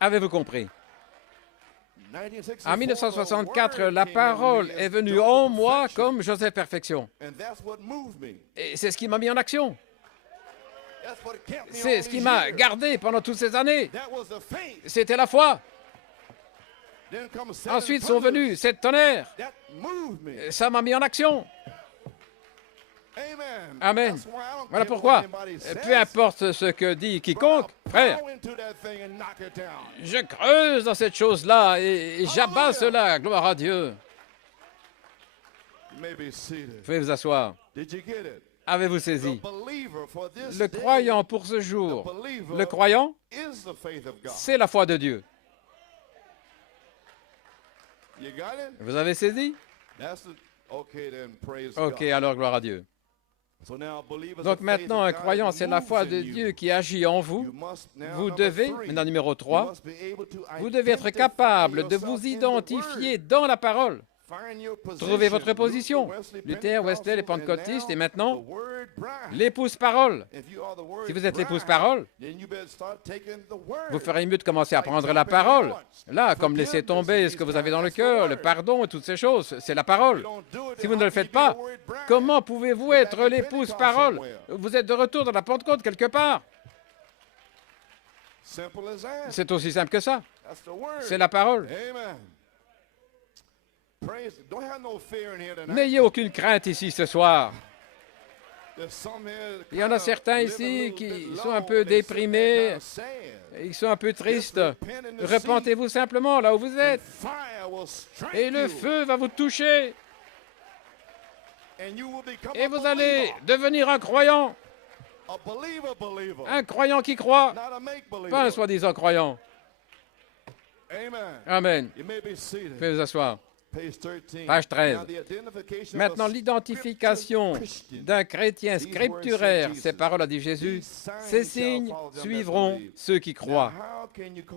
Avez-vous compris? En 1964, la parole est venue en moi comme Joseph Perfection. Et c'est ce qui m'a mis en action. C'est ce qui m'a gardé pendant toutes ces années. C'était la foi. Ensuite sont venus 7 tonnerres. Ça m'a mis en action. Amen. Voilà pourquoi, peu importe ce que dit quiconque, frère, je creuse dans cette chose-là et j'abats cela, gloire à Dieu. Vous pouvez vous asseoir. Avez-vous saisi? Le croyant pour ce jour, le croyant, c'est la foi de Dieu. Vous avez saisi? Ok, alors gloire à Dieu. Donc maintenant, un croyant, c'est la foi de Dieu qui agit en vous. Vous devez, maintenant numéro 3, vous devez être capable de vous identifier dans la parole. Trouvez votre position. Luther, Wesley, les pentecôtistes, et maintenant, l'épouse-parole. Si vous êtes l'épouse-parole, vous ferez mieux de commencer à prendre la parole. Là, comme laisser tomber ce que vous avez dans le cœur, le pardon et toutes ces choses, c'est la parole. Si vous ne le faites pas, comment pouvez-vous être l'épouse-parole? Vous êtes de retour dans la Pentecôte quelque part. C'est aussi simple que ça. C'est la parole. N'ayez aucune crainte ici ce soir. Il y en a certains ici qui sont un peu déprimés, ils sont un peu tristes. Repentez-vous simplement là où vous êtes et le feu va vous toucher et vous allez devenir un croyant qui croit, pas un soi-disant croyant. Amen. Veuillez vous asseoir. Page 13. Maintenant, l'identification d'un chrétien scripturaire, ces paroles a dit Jésus, ces signes suivront ceux qui croient.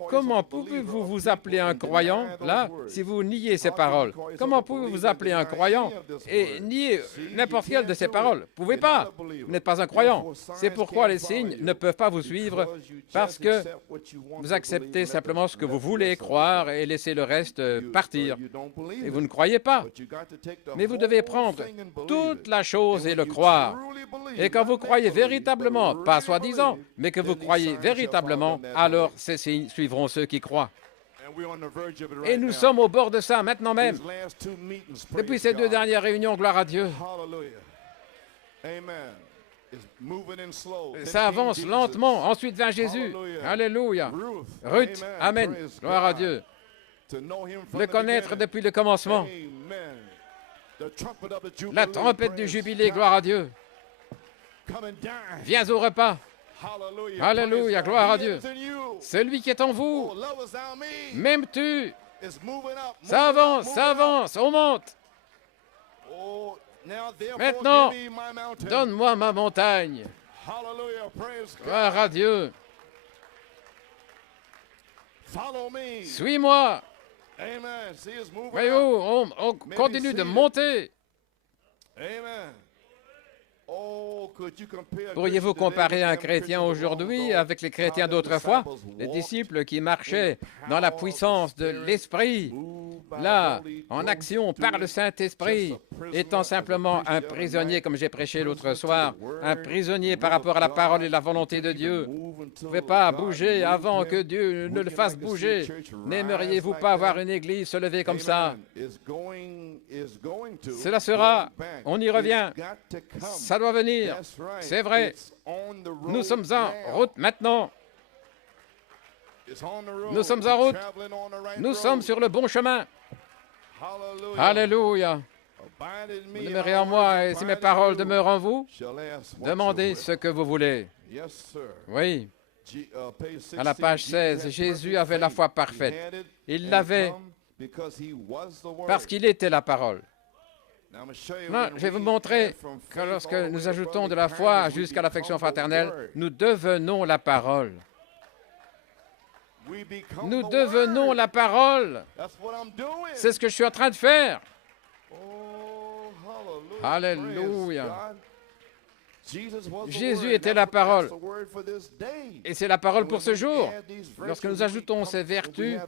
Comment pouvez-vous vous appeler un croyant, là, si vous niez ces paroles? Comment pouvez-vous vous appeler un croyant et nier n'importe quelle de ces paroles? Vous ne pouvez pas. Vous n'êtes pas un croyant. C'est pourquoi les signes ne peuvent pas vous suivre, parce que vous acceptez simplement ce que vous voulez croire et laissez le reste partir. Et vous ne croyez pas. Mais vous devez prendre toute la chose et le croire. Et quand vous croyez véritablement, pas soi-disant, mais que vous croyez véritablement, alors ces signes suivront ceux qui croient. Et nous sommes au bord de ça maintenant même. Depuis ces 2 dernières réunions, gloire à Dieu. Ça avance lentement. Ensuite vient Jésus. Alléluia. Ruth. Amen. Gloire à Dieu. Le connaître depuis le commencement. La trompette du jubilé, gloire à Dieu. Viens au repas. Alléluia, gloire à Dieu. Celui qui est en vous, m'aimes-tu? Ça avance, on monte. Maintenant, donne-moi ma montagne. Gloire à Dieu. Suis-moi. Voyez-vous, on continue de monter. Pourriez-vous comparer un chrétien aujourd'hui avec les chrétiens d'autrefois, les disciples qui marchaient dans la puissance de l'Esprit, là, en action par le Saint-Esprit, étant simplement un prisonnier, comme j'ai prêché l'autre soir, un prisonnier par rapport à la parole et la volonté de Dieu. Vous ne pouvez pas bouger avant que Dieu ne le fasse bouger. N'aimeriez-vous pas voir une église se lever comme ça? Cela sera, on y revient, ça doit venir, c'est vrai. Nous sommes en route maintenant. Nous sommes en route. Nous sommes sur le bon chemin. Alléluia. Vous demeurez en moi et si mes paroles demeurent en vous, demandez ce que vous voulez. Oui. À la page 16, Jésus avait la foi parfaite. Il l'avait parce qu'il était la parole. Non, je vais vous montrer que lorsque nous ajoutons de la foi jusqu'à l'affection fraternelle, nous devenons la parole. Nous devenons la parole. C'est ce que je suis en train de faire. Alléluia. Jésus était la parole. Et c'est la parole pour ce jour. Lorsque nous ajoutons ces vertus,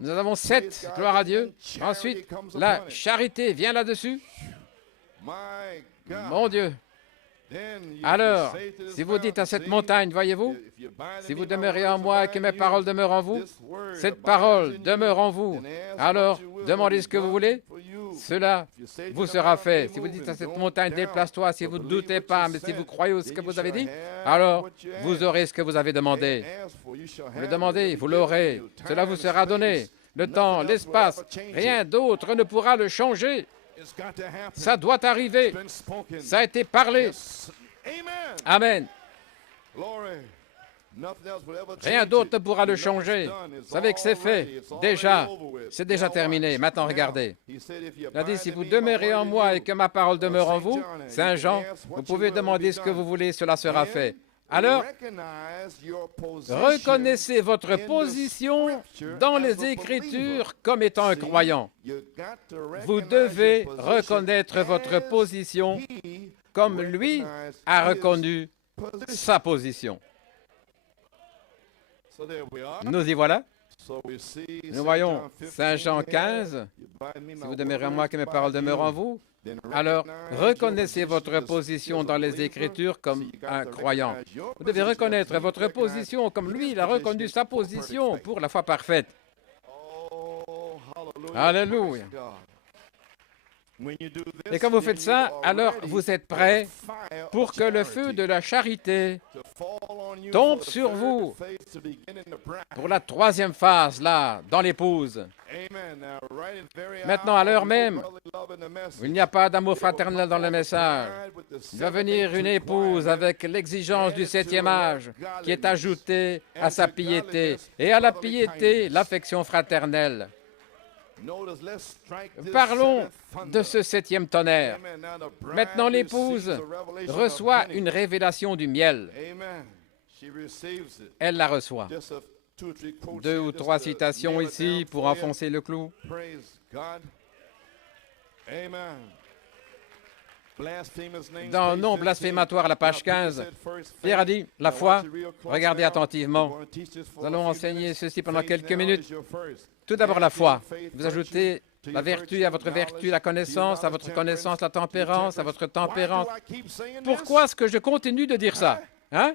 nous en avons 7, gloire à Dieu. Ensuite, la charité vient là-dessus. Mon Dieu. Alors, si vous dites à cette montagne, voyez-vous, si vous demeurez en moi et que mes paroles demeurent en vous, cette parole demeure en vous. Alors, demandez ce que vous voulez, cela vous sera fait. Si vous dites à cette montagne, déplace-toi, si vous ne doutez pas, mais si vous croyez ce que vous avez dit, alors vous aurez ce que vous avez demandé. Vous le demandez, vous l'aurez. Cela vous sera donné. Le temps, l'espace, rien d'autre ne pourra le changer. Ça doit arriver. Ça a été parlé. Amen. Rien d'autre ne pourra le changer. Vous savez que c'est fait. Déjà, c'est déjà terminé. Maintenant, regardez. Il a dit, si vous demeurez en moi et que ma parole demeure en vous, Saint Jean, vous pouvez demander ce que vous voulez, cela sera fait. Alors, reconnaissez votre position dans les Écritures comme étant un croyant. Vous devez reconnaître votre position comme lui a reconnu sa position. Nous y voilà. Nous voyons Saint Jean 15, si vous demeurez en moi que mes paroles demeurent en vous, alors reconnaissez votre position dans les Écritures comme un croyant. Vous devez reconnaître votre position comme lui, il a reconnu sa position pour la foi parfaite. Alléluia. Et quand vous faites ça, alors vous êtes prêts pour que le feu de la charité tombe sur vous pour la troisième phase, là, dans l'épouse. Maintenant, à l'heure même, où il n'y a pas d'amour fraternel dans le message, il va venir une épouse avec l'exigence du 7e âge qui est ajoutée à sa piété, et à la piété, l'affection fraternelle. Parlons de ce 7e tonnerre. Maintenant, l'épouse reçoit une révélation du miel. Elle la reçoit. 2 ou 3 citations ici pour enfoncer le clou. Dans non blasphématoire à la page 15, Pierre a dit, la foi, regardez attentivement. Nous allons enseigner ceci pendant quelques minutes. Tout d'abord la foi. Vous ajoutez la vertu à votre vertu, la connaissance à votre connaissance, la tempérance à votre tempérance. Pourquoi est-ce que je continue de dire ça? Hein?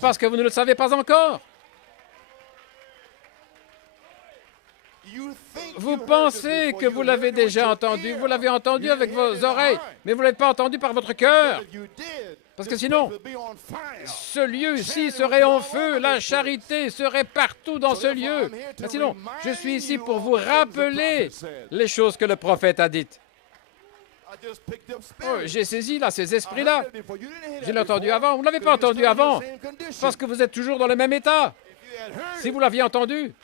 Parce que vous ne le savez pas encore. Vous pensez que vous l'avez déjà entendu. Vous l'avez entendu avec vos oreilles, mais vous ne l'avez pas entendu par votre cœur. Parce que sinon, ce lieu-ci serait en feu, la charité serait partout dans ce lieu. Mais sinon, je suis ici pour vous rappeler les choses que le prophète a dites. Oh, j'ai saisi là ces esprits-là. Je l'ai entendu avant. Vous ne l'avez pas entendu avant, parce que vous êtes toujours dans le même état. Si vous l'aviez entendu,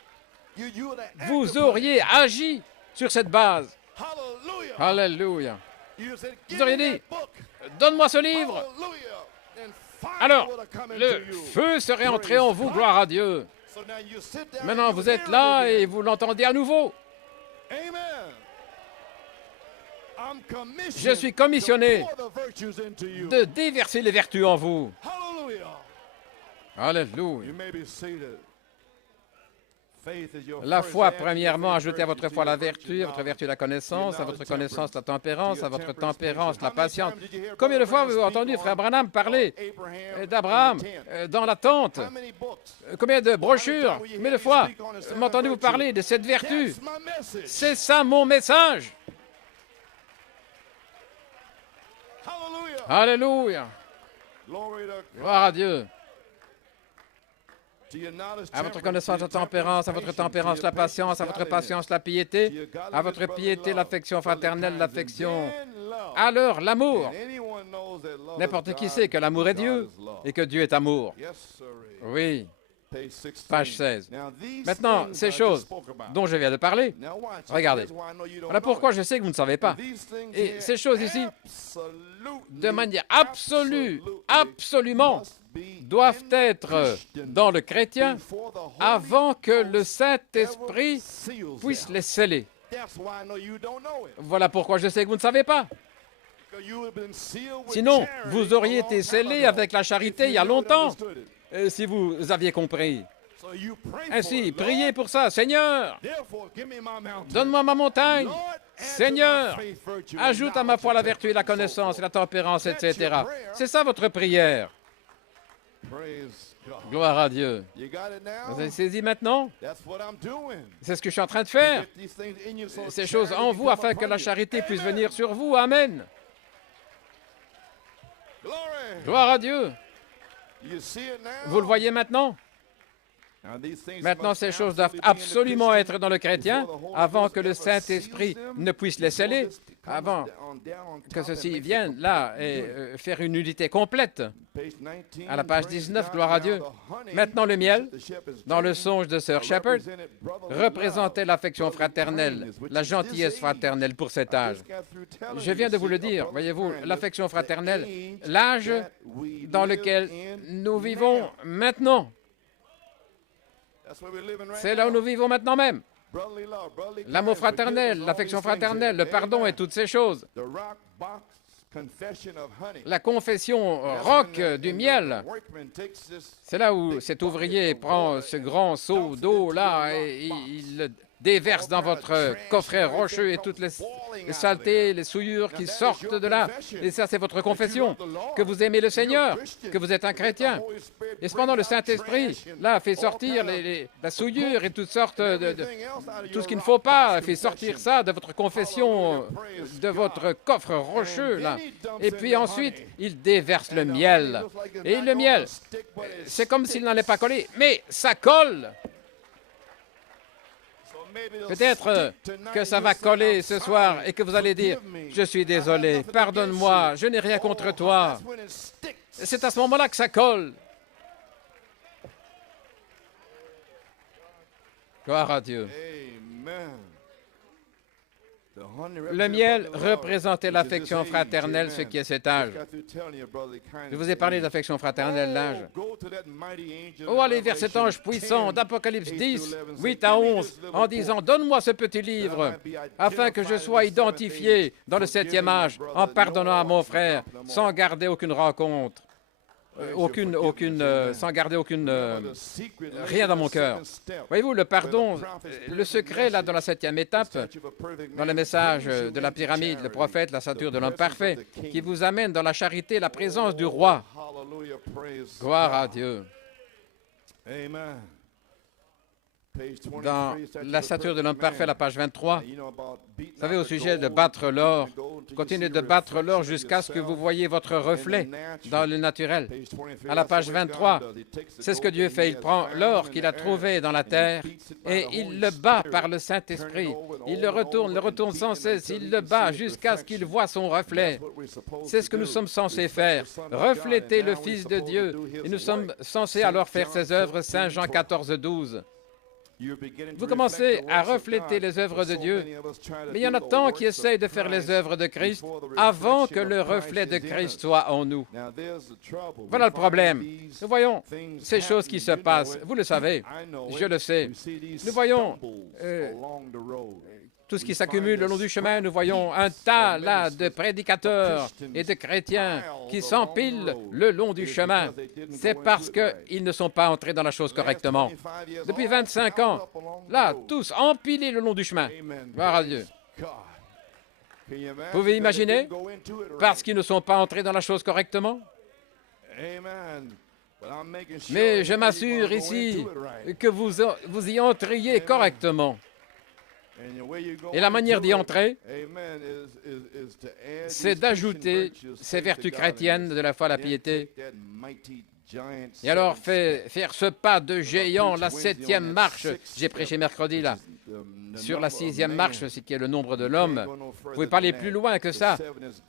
vous auriez agi sur cette base. Alléluia. Vous auriez dit, donne-moi ce livre. Alors, le feu serait entré en vous, gloire à Dieu. Maintenant, vous êtes là et vous l'entendez à nouveau. Je suis commissionné de déverser les vertus en vous. Alléluia. La foi, premièrement, ajoutez à votre foi la vertu, à votre vertu la connaissance, à votre connaissance la tempérance, à votre tempérance la patience. Combien de fois avez-vous entendu Frère Branham parler d'Abraham dans la tente? Combien de brochures? Combien de fois m'entendez-vous parler de cette vertu? C'est ça mon message. Alléluia. Gloire à Dieu. À votre connaissance la tempérance, à votre tempérance la patience, à votre patience la piété, à votre piété l'affection fraternelle, l'affection. Alors l'amour. N'importe qui sait que l'amour est Dieu et que Dieu est amour. Oui. Page 16. Maintenant, ces choses dont je viens de parler, regardez. Voilà pourquoi je sais que vous ne savez pas. Et ces choses ici, de manière absolue, absolument, doivent être dans le chrétien avant que le Saint-Esprit puisse les sceller. Voilà pourquoi je sais que vous ne savez pas. Sinon, vous auriez été scellé avec la charité il y a longtemps, si vous aviez compris. Ainsi, priez pour ça. Seigneur, donne-moi ma montagne. Seigneur, ajoute à ma foi la vertu et la connaissance et la tempérance, etc. C'est ça votre prière. Gloire à Dieu. Vous avez saisi maintenant? C'est ce que je suis en train de faire. Ces choses en vous afin que la charité puisse venir sur vous. Amen. Gloire à Dieu. Vous le voyez maintenant? Maintenant, ces choses doivent absolument être dans le chrétien avant que le Saint-Esprit ne puisse les sceller, avant que ceci vienne là et faire une unité complète. À la page 19, gloire à Dieu. Maintenant, le miel, dans le songe de Sir Shepherd, représentait l'affection fraternelle, la gentillesse fraternelle pour cet âge. Je viens de vous le dire, voyez-vous, l'affection fraternelle, l'âge dans lequel nous vivons maintenant. C'est là où nous vivons maintenant même. L'amour fraternel, l'affection fraternelle, le pardon et toutes ces choses. La confession roque du miel. C'est là où cet ouvrier prend ce grand seau d'eau là et il le déverse dans votre coffret rocheux et toutes les saletés, les souillures qui sortent de là. Et ça, c'est votre confession, que vous aimez le Seigneur, que vous êtes un chrétien. Et cependant, le Saint-Esprit, là, fait sortir la souillure et toutes sortes tout ce qu'il ne faut pas, fait sortir ça de votre confession, de votre coffre rocheux, là. Et puis ensuite, il déverse le miel. Et le miel, c'est comme s'il n'allait pas coller, mais ça colle. Peut-être que ça va coller ce soir et que vous allez dire, « Je suis désolé, pardonne-moi, je n'ai rien contre toi. » C'est à ce moment-là que ça colle. Gloire à Dieu. Le miel représentait l'affection fraternelle, ce qui est cet âge. Je vous ai parlé d'affection fraternelle, l'âge. Oh, allez vers cet ange puissant d'Apocalypse 10, 8 à 11, en disant, « Donne-moi ce petit livre, afin que je sois identifié dans le 7e âge, en pardonnant à mon frère, sans garder aucune rencontre. » sans garder rien dans mon cœur. Voyez-vous, le pardon, le secret, là, dans la 7e étape, dans le message de la pyramide, le prophète, la ceinture de l'homme parfait, qui vous amène dans la charité, la présence du roi. Gloire à Dieu. Dans la ceinture de l'homme parfait, la page 23, vous savez, au sujet de battre l'or, continuez de battre l'or jusqu'à ce que vous voyez votre reflet dans le naturel. À la page 23, c'est ce que Dieu fait. Il prend l'or qu'il a trouvé dans la terre et il le bat par le Saint-Esprit. Il le retourne sans cesse, il le bat jusqu'à ce qu'il voit son reflet. C'est ce que nous sommes censés faire, refléter le Fils de Dieu. Et nous sommes censés alors faire ses œuvres, Saint Jean 14, 12. Vous commencez à refléter les œuvres de Dieu, mais il y en a tant qui essayent de faire les œuvres de Christ avant que le reflet de Christ soit en nous. Voilà le problème. Nous voyons ces choses qui se passent. Vous le savez, je le sais. Nous voyons tout ce qui s'accumule le long du chemin. Nous voyons un tas là de prédicateurs et de chrétiens qui s'empilent le long du chemin. C'est parce qu'ils ne sont pas entrés dans la chose correctement. Depuis 25 ans, là, tous empilés le long du chemin. Gloire à Dieu. Vous pouvez imaginer? Parce qu'ils ne sont pas entrés dans la chose correctement. Mais je m'assure ici que vous y entriez correctement. Et la manière d'y entrer, c'est d'ajouter ces vertus chrétiennes de la foi, la piété. Et alors, faire ce pas de géant, la 7e marche. J'ai prêché mercredi, là, sur la 6e marche, ce qui est le nombre de l'homme. Vous pouvez pas aller plus loin que ça,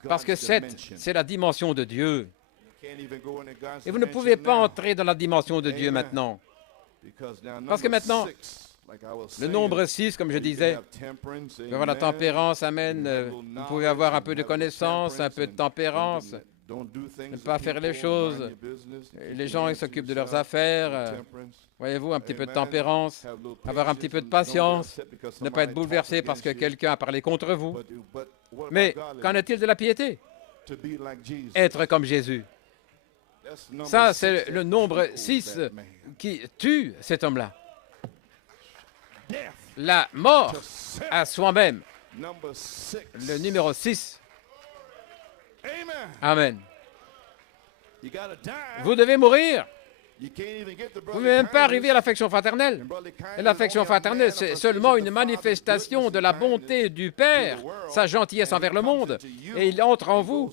parce que 7, c'est la dimension de Dieu. Et vous ne pouvez pas entrer dans la dimension de Dieu maintenant. Parce que maintenant, le nombre 6, comme je disais, vous pouvez avoir la tempérance, amen. Vous pouvez avoir un peu de connaissance, un peu de tempérance, ne pas faire les choses. Les gens, ils s'occupent de leurs affaires. Voyez-vous, un petit peu de tempérance, avoir un petit peu de patience, ne pas être bouleversé parce que quelqu'un a parlé contre vous. Mais qu'en est-il de la piété? Être comme Jésus. Ça, c'est le nombre 6 qui tue cet homme-là. La mort à soi-même. Le numéro 6. Amen. Vous devez mourir. Vous ne pouvez même pas arriver à l'affection fraternelle. Et l'affection fraternelle, c'est seulement une manifestation de la bonté du Père, sa gentillesse envers le monde. Et il entre en vous,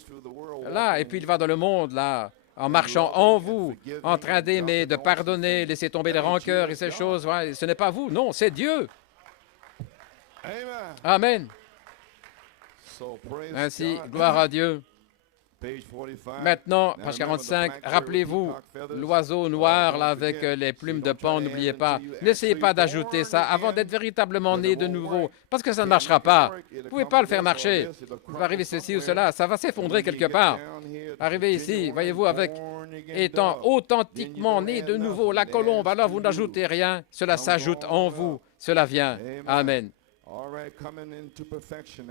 là, et puis il va dans le monde, là, en marchant en vous, en train d'aimer, de pardonner, laisser tomber les rancœurs et ces choses. Ouais, ce n'est pas vous, non, c'est Dieu. Amen. Ainsi, gloire à Dieu. Maintenant, page 45, rappelez-vous l'oiseau noir là, avec les plumes de paon, n'oubliez pas. N'essayez pas d'ajouter ça avant d'être véritablement né de nouveau, parce que ça ne marchera pas. Vous ne pouvez pas le faire marcher. Vous arrivez ceci ou cela, ça va s'effondrer quelque part. Arrivez ici, voyez-vous, avec étant authentiquement né de nouveau, la colombe, alors vous n'ajoutez rien, cela s'ajoute en vous, cela vient. Amen.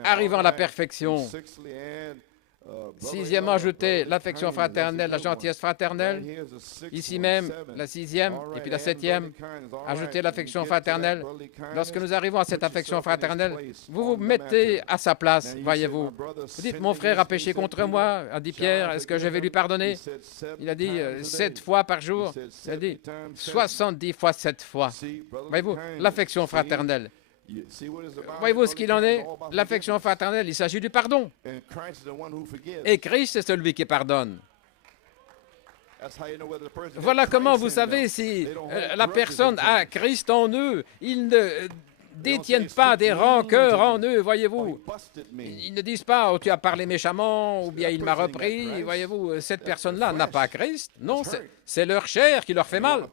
Arrivant à la perfection. Sixièmement, ajoutez l'affection fraternelle, la gentillesse fraternelle. Ici même, la sixième et puis la septième. Ajoutez l'affection fraternelle. Lorsque nous arrivons à cette affection fraternelle, vous vous mettez à sa place, voyez-vous. Vous dites, mon frère a péché contre moi, a dit Pierre, est-ce que je vais lui pardonner? Il a dit 7 fois par jour. Il a dit 70 fois 7 fois. Voyez-vous, l'affection fraternelle. Voyez-vous ce qu'il en est? L'affection fraternelle, il s'agit du pardon. Et Christ est celui qui pardonne. Voilà comment vous savez si la personne a Christ en eux. Ils ne détiennent pas des rancœurs en eux, voyez-vous. Ils ne disent pas, oh, tu as parlé méchamment, ou bien il m'a repris. Voyez-vous, cette personne-là n'a pas Christ. Non, c'est leur chair qui leur fait mal.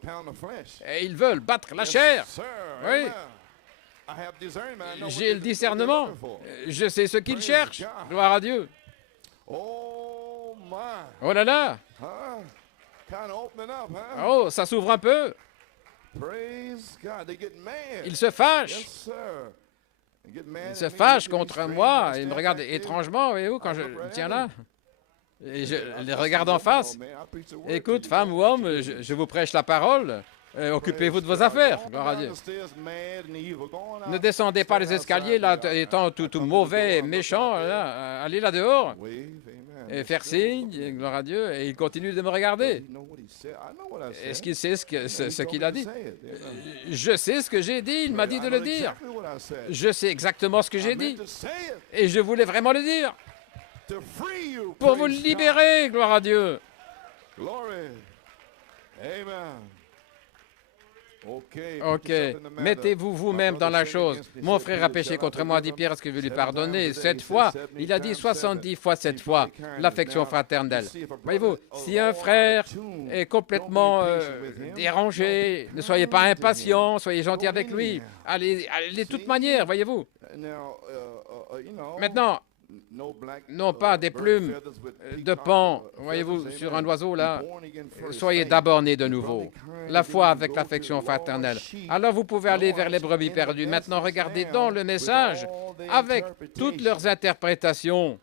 Et ils veulent battre la chair. Oui. J'ai le discernement. Je sais ce qu'ils cherchent. Gloire à Dieu. Oh là là. Oh, ça s'ouvre un peu. Ils se fâchent. Ils se fâchent contre moi. Ils me regardent étrangement, voyez-vous, quand je tiens là. Et je les regarde en face. Écoute, femme ou homme, je vous prêche la parole. Occupez-vous de vos affaires, gloire à Dieu. Ne descendez pas les escaliers, là, étant tout mauvais, méchant, là, allez là dehors, et faire signe, gloire à Dieu, et il continue de me regarder. Est-ce qu'il sait ce qu'il a dit? Je sais ce que j'ai dit, il m'a dit de le dire. Je sais exactement ce que j'ai dit, et je voulais vraiment le dire, pour vous libérer, gloire à Dieu. OK. Mettez-vous vous-même dans la chose. Mon frère a péché contre moi, dit Pierre, est-ce que je vais lui pardonner? 7 fois. Il a dit 70 fois 7 fois. L'affection fraternelle. Voyez-vous, si un frère est complètement dérangé, ne soyez pas impatient, soyez gentil avec lui. Allez de toute manière, voyez-vous. Maintenant, non pas des plumes de pan, voyez-vous, sur un oiseau là. Soyez d'abord nés de nouveau. La foi avec l'affection fraternelle. Alors vous pouvez aller vers les brebis perdues. Maintenant, regardez dans le message avec toutes leurs interprétations.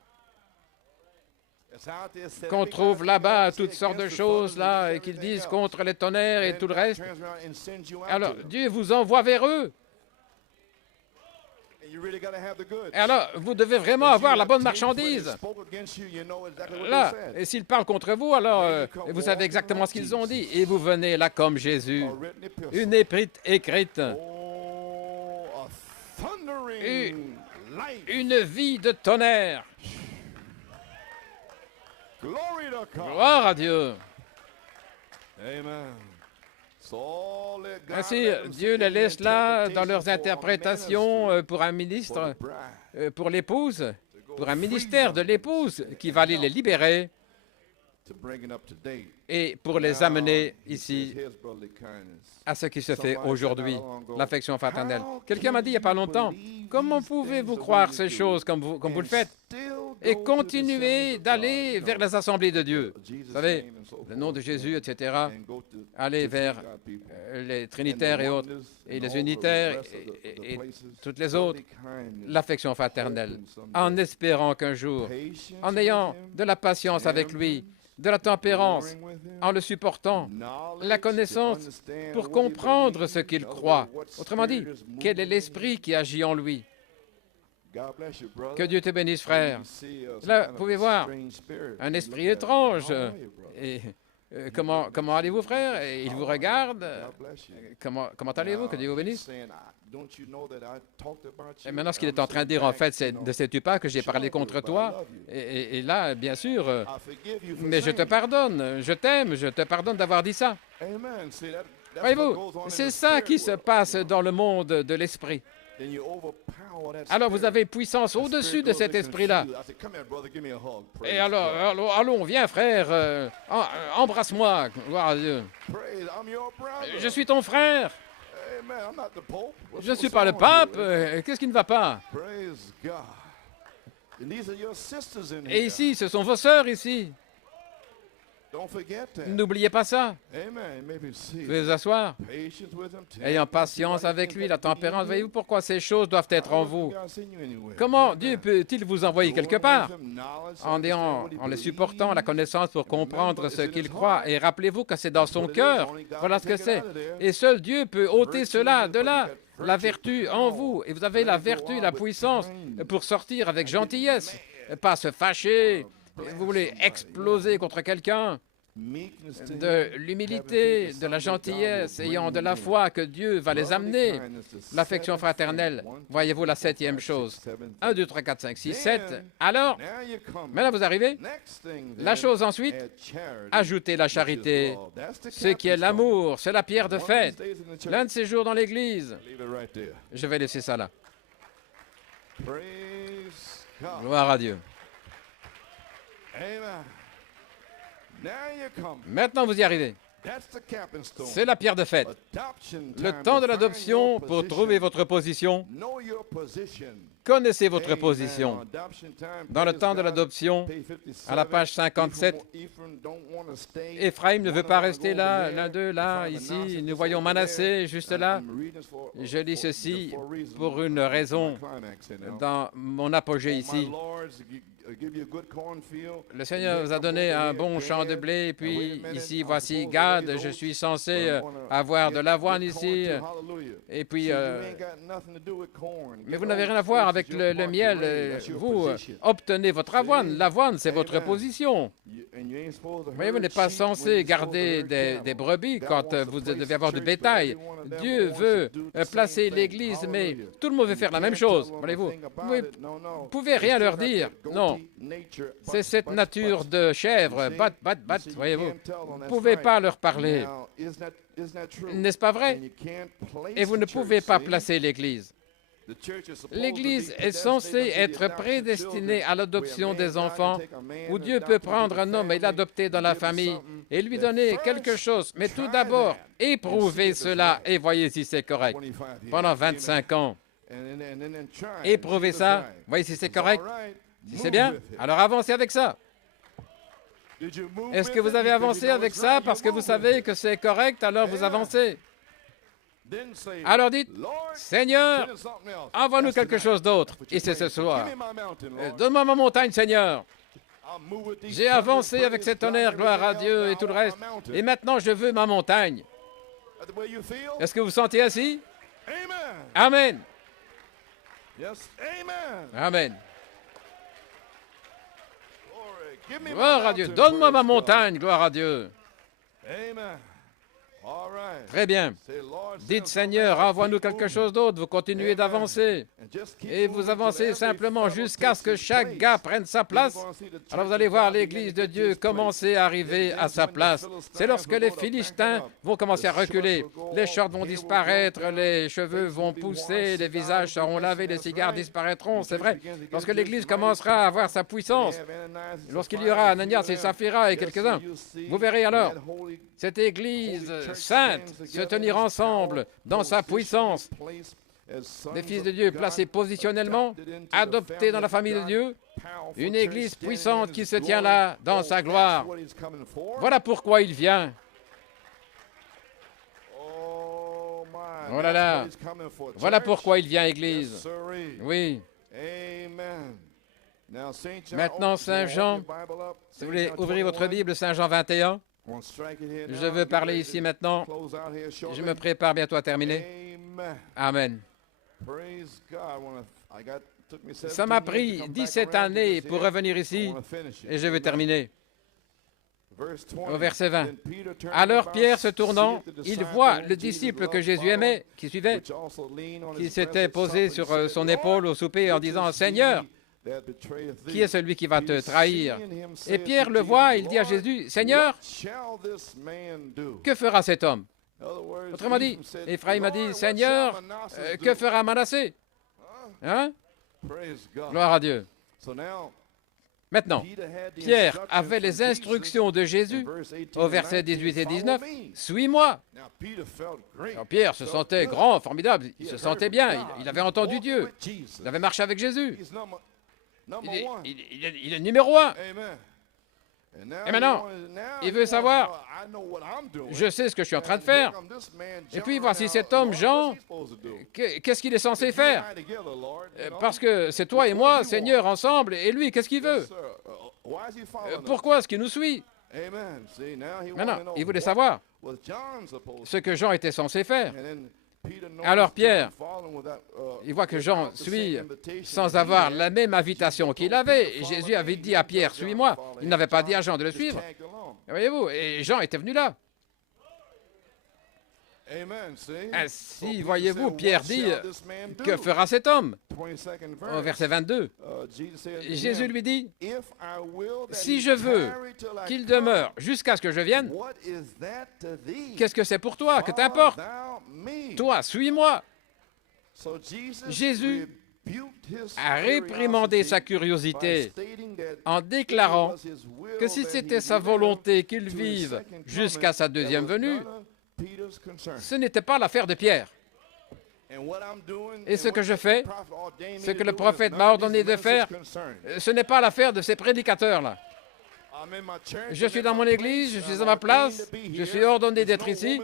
Qu'on trouve là-bas toutes sortes de choses là et qu'ils disent contre les tonnerres et tout le reste. Alors Dieu vous envoie vers eux. Et alors, vous devez vraiment avoir la bonne marchandise. Là, et s'ils parlent contre vous, alors vous savez exactement ce qu'ils ont dit. Et vous venez là comme Jésus. Une épître écrite. Une vie de tonnerre. Gloire à Dieu. Ainsi, Dieu les laisse là dans leurs interprétations pour un ministre, pour l'épouse, pour un ministère de l'épouse qui va aller les libérer et pour les amener ici à ce qui se fait aujourd'hui, l'affection fraternelle. Quelqu'un m'a dit il n'y a pas longtemps, comment pouvez-vous croire ces choses comme vous le faites et continuer d'aller vers les assemblées de Dieu? Vous savez, le nom de Jésus, etc., aller vers les trinitaires et autres, et les unitaires et toutes les autres, l'affection fraternelle, en espérant qu'un jour, en ayant de la patience avec lui, de la tempérance, en le supportant, la connaissance pour comprendre ce qu'il croit. Autrement dit, quel est l'esprit qui agit en lui? Que Dieu te bénisse, frère. Là, vous pouvez voir un esprit étrange. Et comment allez-vous, frère? Et il vous regarde. Comment allez-vous? Que Dieu vous bénisse. Et maintenant, ce qu'il est en train de dire, en fait, c'est ne sais-tu pas que j'ai parlé contre toi? Et là, bien sûr, mais je te pardonne, je t'aime, je te pardonne d'avoir dit ça. Voyez-vous, c'est ça qui se passe dans le monde de l'esprit. Alors vous avez puissance au-dessus de cet esprit-là. Et alors, allons, viens frère, embrasse-moi, gloire à Dieu. Je suis ton frère. Je ne suis pas le pape. Qu'est-ce qui ne va pas? Et ici, ce sont vos sœurs ici. N'oubliez pas ça. Vous pouvez vous asseoir. Ayant patience avec lui, la tempérance. Voyez-vous pourquoi ces choses doivent être en vous? Comment Dieu peut-il vous envoyer quelque part? En le supportant, la connaissance pour comprendre ce qu'il croit. Et rappelez-vous que c'est dans son cœur. Voilà ce que c'est. Et seul Dieu peut ôter cela de là. La vertu en vous. Et vous avez la vertu, la puissance pour sortir avec gentillesse. Pas se fâcher. Vous voulez exploser contre quelqu'un. De l'humilité, de la gentillesse, ayant de la foi que Dieu va les amener. L'affection fraternelle. Voyez-vous la 7e chose. 1, 2, 3, 4, 5, 6, 7. Alors, maintenant vous arrivez. La chose ensuite, ajoutez la charité. Ce qui est l'amour, c'est la pierre de fête. L'un de ces jours dans l'Église. Je vais laisser ça là. Gloire à Dieu. Maintenant, vous y arrivez. C'est la pierre de fête. Le temps de l'adoption pour trouver votre position. Connaissez votre position. Dans le temps de l'adoption, à la page 57, Éphraïm ne veut pas rester là, l'un d'eux, là, ici. Nous voyons Manassé, juste là. Je lis ceci pour une raison dans mon apogée ici. Le Seigneur vous a donné un bon champ de blé, et puis ici, voici Gad, je suis censé avoir de l'avoine ici, et puis... mais vous n'avez rien à voir avec le miel, vous obtenez votre avoine. L'avoine, c'est votre position. Voyez, vous n'êtes pas censé garder des brebis quand vous devez avoir du bétail. Dieu veut placer l'Église, mais tout le monde veut faire la même chose. Voyez-vous, vous ne pouvez rien leur dire. Non. C'est cette nature de chèvre, bat, voyez-vous. Vous ne pouvez pas leur parler. N'est-ce pas vrai? Et vous ne pouvez pas placer l'Église. L'Église est censée être prédestinée à l'adoption des enfants, où Dieu peut prendre un homme et l'adopter dans la famille et lui donner quelque chose. Mais tout d'abord, éprouvez cela et voyez si c'est correct. Pendant 25 ans, éprouvez ça, voyez si c'est correct. Si c'est bien, alors avancez avec ça. Est-ce que vous avez avancé avec ça parce que vous savez que c'est correct, alors vous avancez? Alors dites, Seigneur, envoie-nous quelque chose d'autre. Et c'est ce soir. Donne-moi ma montagne, Seigneur. J'ai avancé avec cet honneur, gloire à Dieu et tout le reste. Et maintenant, je veux ma montagne. Est-ce que vous sentez ainsi? Amen. Amen. Gloire à Dieu. Donne-moi ma montagne, gloire à Dieu. Très bien. Dites, Seigneur, envoie-nous quelque chose d'autre. Vous continuez d'avancer. Et vous avancez simplement jusqu'à ce que chaque gars prenne sa place. Alors vous allez voir l'Église de Dieu commencer à arriver à sa place. C'est lorsque les Philistins vont commencer à reculer. Les shorts vont disparaître, les cheveux vont pousser, les visages seront lavés, les cigares disparaîtront. C'est vrai. Lorsque l'Église commencera à avoir sa puissance, lorsqu'il y aura Ananias et Saphira et quelques-uns, vous verrez alors cette Église sainte se tenir ensemble dans sa puissance. Des fils de Dieu placés positionnellement, adoptés dans la famille de Dieu, une Église puissante qui se tient là dans sa gloire. Voilà pourquoi il vient. Oh là là. Voilà pourquoi il vient, Église. Oui. Maintenant, Saint Jean, si vous voulez ouvrir votre Bible, Saint Jean 21. Je veux parler ici maintenant. Je me prépare bientôt à terminer. Amen. Ça m'a pris 17 années pour revenir ici et je vais terminer. Au verset 20. Alors Pierre se tournant, il voit le disciple que Jésus aimait, qui suivait, qui s'était posé sur son épaule au souper en disant « Seigneur, qui est celui qui va te trahir? » Et Pierre le voit, il dit à Jésus, « Seigneur, que fera cet homme? » Autrement dit, Éphraïm a dit, « Seigneur, que fera Manassé? » Hein? Gloire à Dieu. Maintenant, Pierre avait les instructions de Jésus au verset 18 et 19. « Suis-moi. » Alors Pierre se sentait grand, formidable, il se sentait bien, il avait entendu Dieu, il avait marché avec Jésus. Il est numéro 1. Et maintenant, il veut savoir, je sais ce que je suis en train de faire. Et puis, voici cet homme, Jean, qu'est-ce qu'il est censé faire? Parce que c'est toi et moi, Seigneur, ensemble, et lui, qu'est-ce qu'il veut? Pourquoi est-ce qu'il nous suit? Maintenant, il voulait savoir ce que Jean était censé faire. Alors Pierre, il voit que Jean suit sans avoir la même invitation qu'il avait. Et Jésus avait dit à Pierre, suis-moi. Il n'avait pas dit à Jean de le suivre. Voyez-vous, et Jean était venu là. Ainsi, voyez-vous, Pierre dit, que fera cet homme? Au verset 22, Jésus lui dit, si je veux qu'il demeure jusqu'à ce que je vienne, qu'est-ce que c'est pour toi? Que t'importe? Toi, suis-moi. Jésus a réprimandé sa curiosité en déclarant que si c'était sa volonté qu'il vive jusqu'à sa deuxième venue, ce n'était pas l'affaire de Pierre. Et ce que je fais, ce que le prophète m'a ordonné de faire, ce n'est pas l'affaire de ces prédicateurs-là. Je suis dans mon église, je suis à ma place, je suis ordonné d'être ici.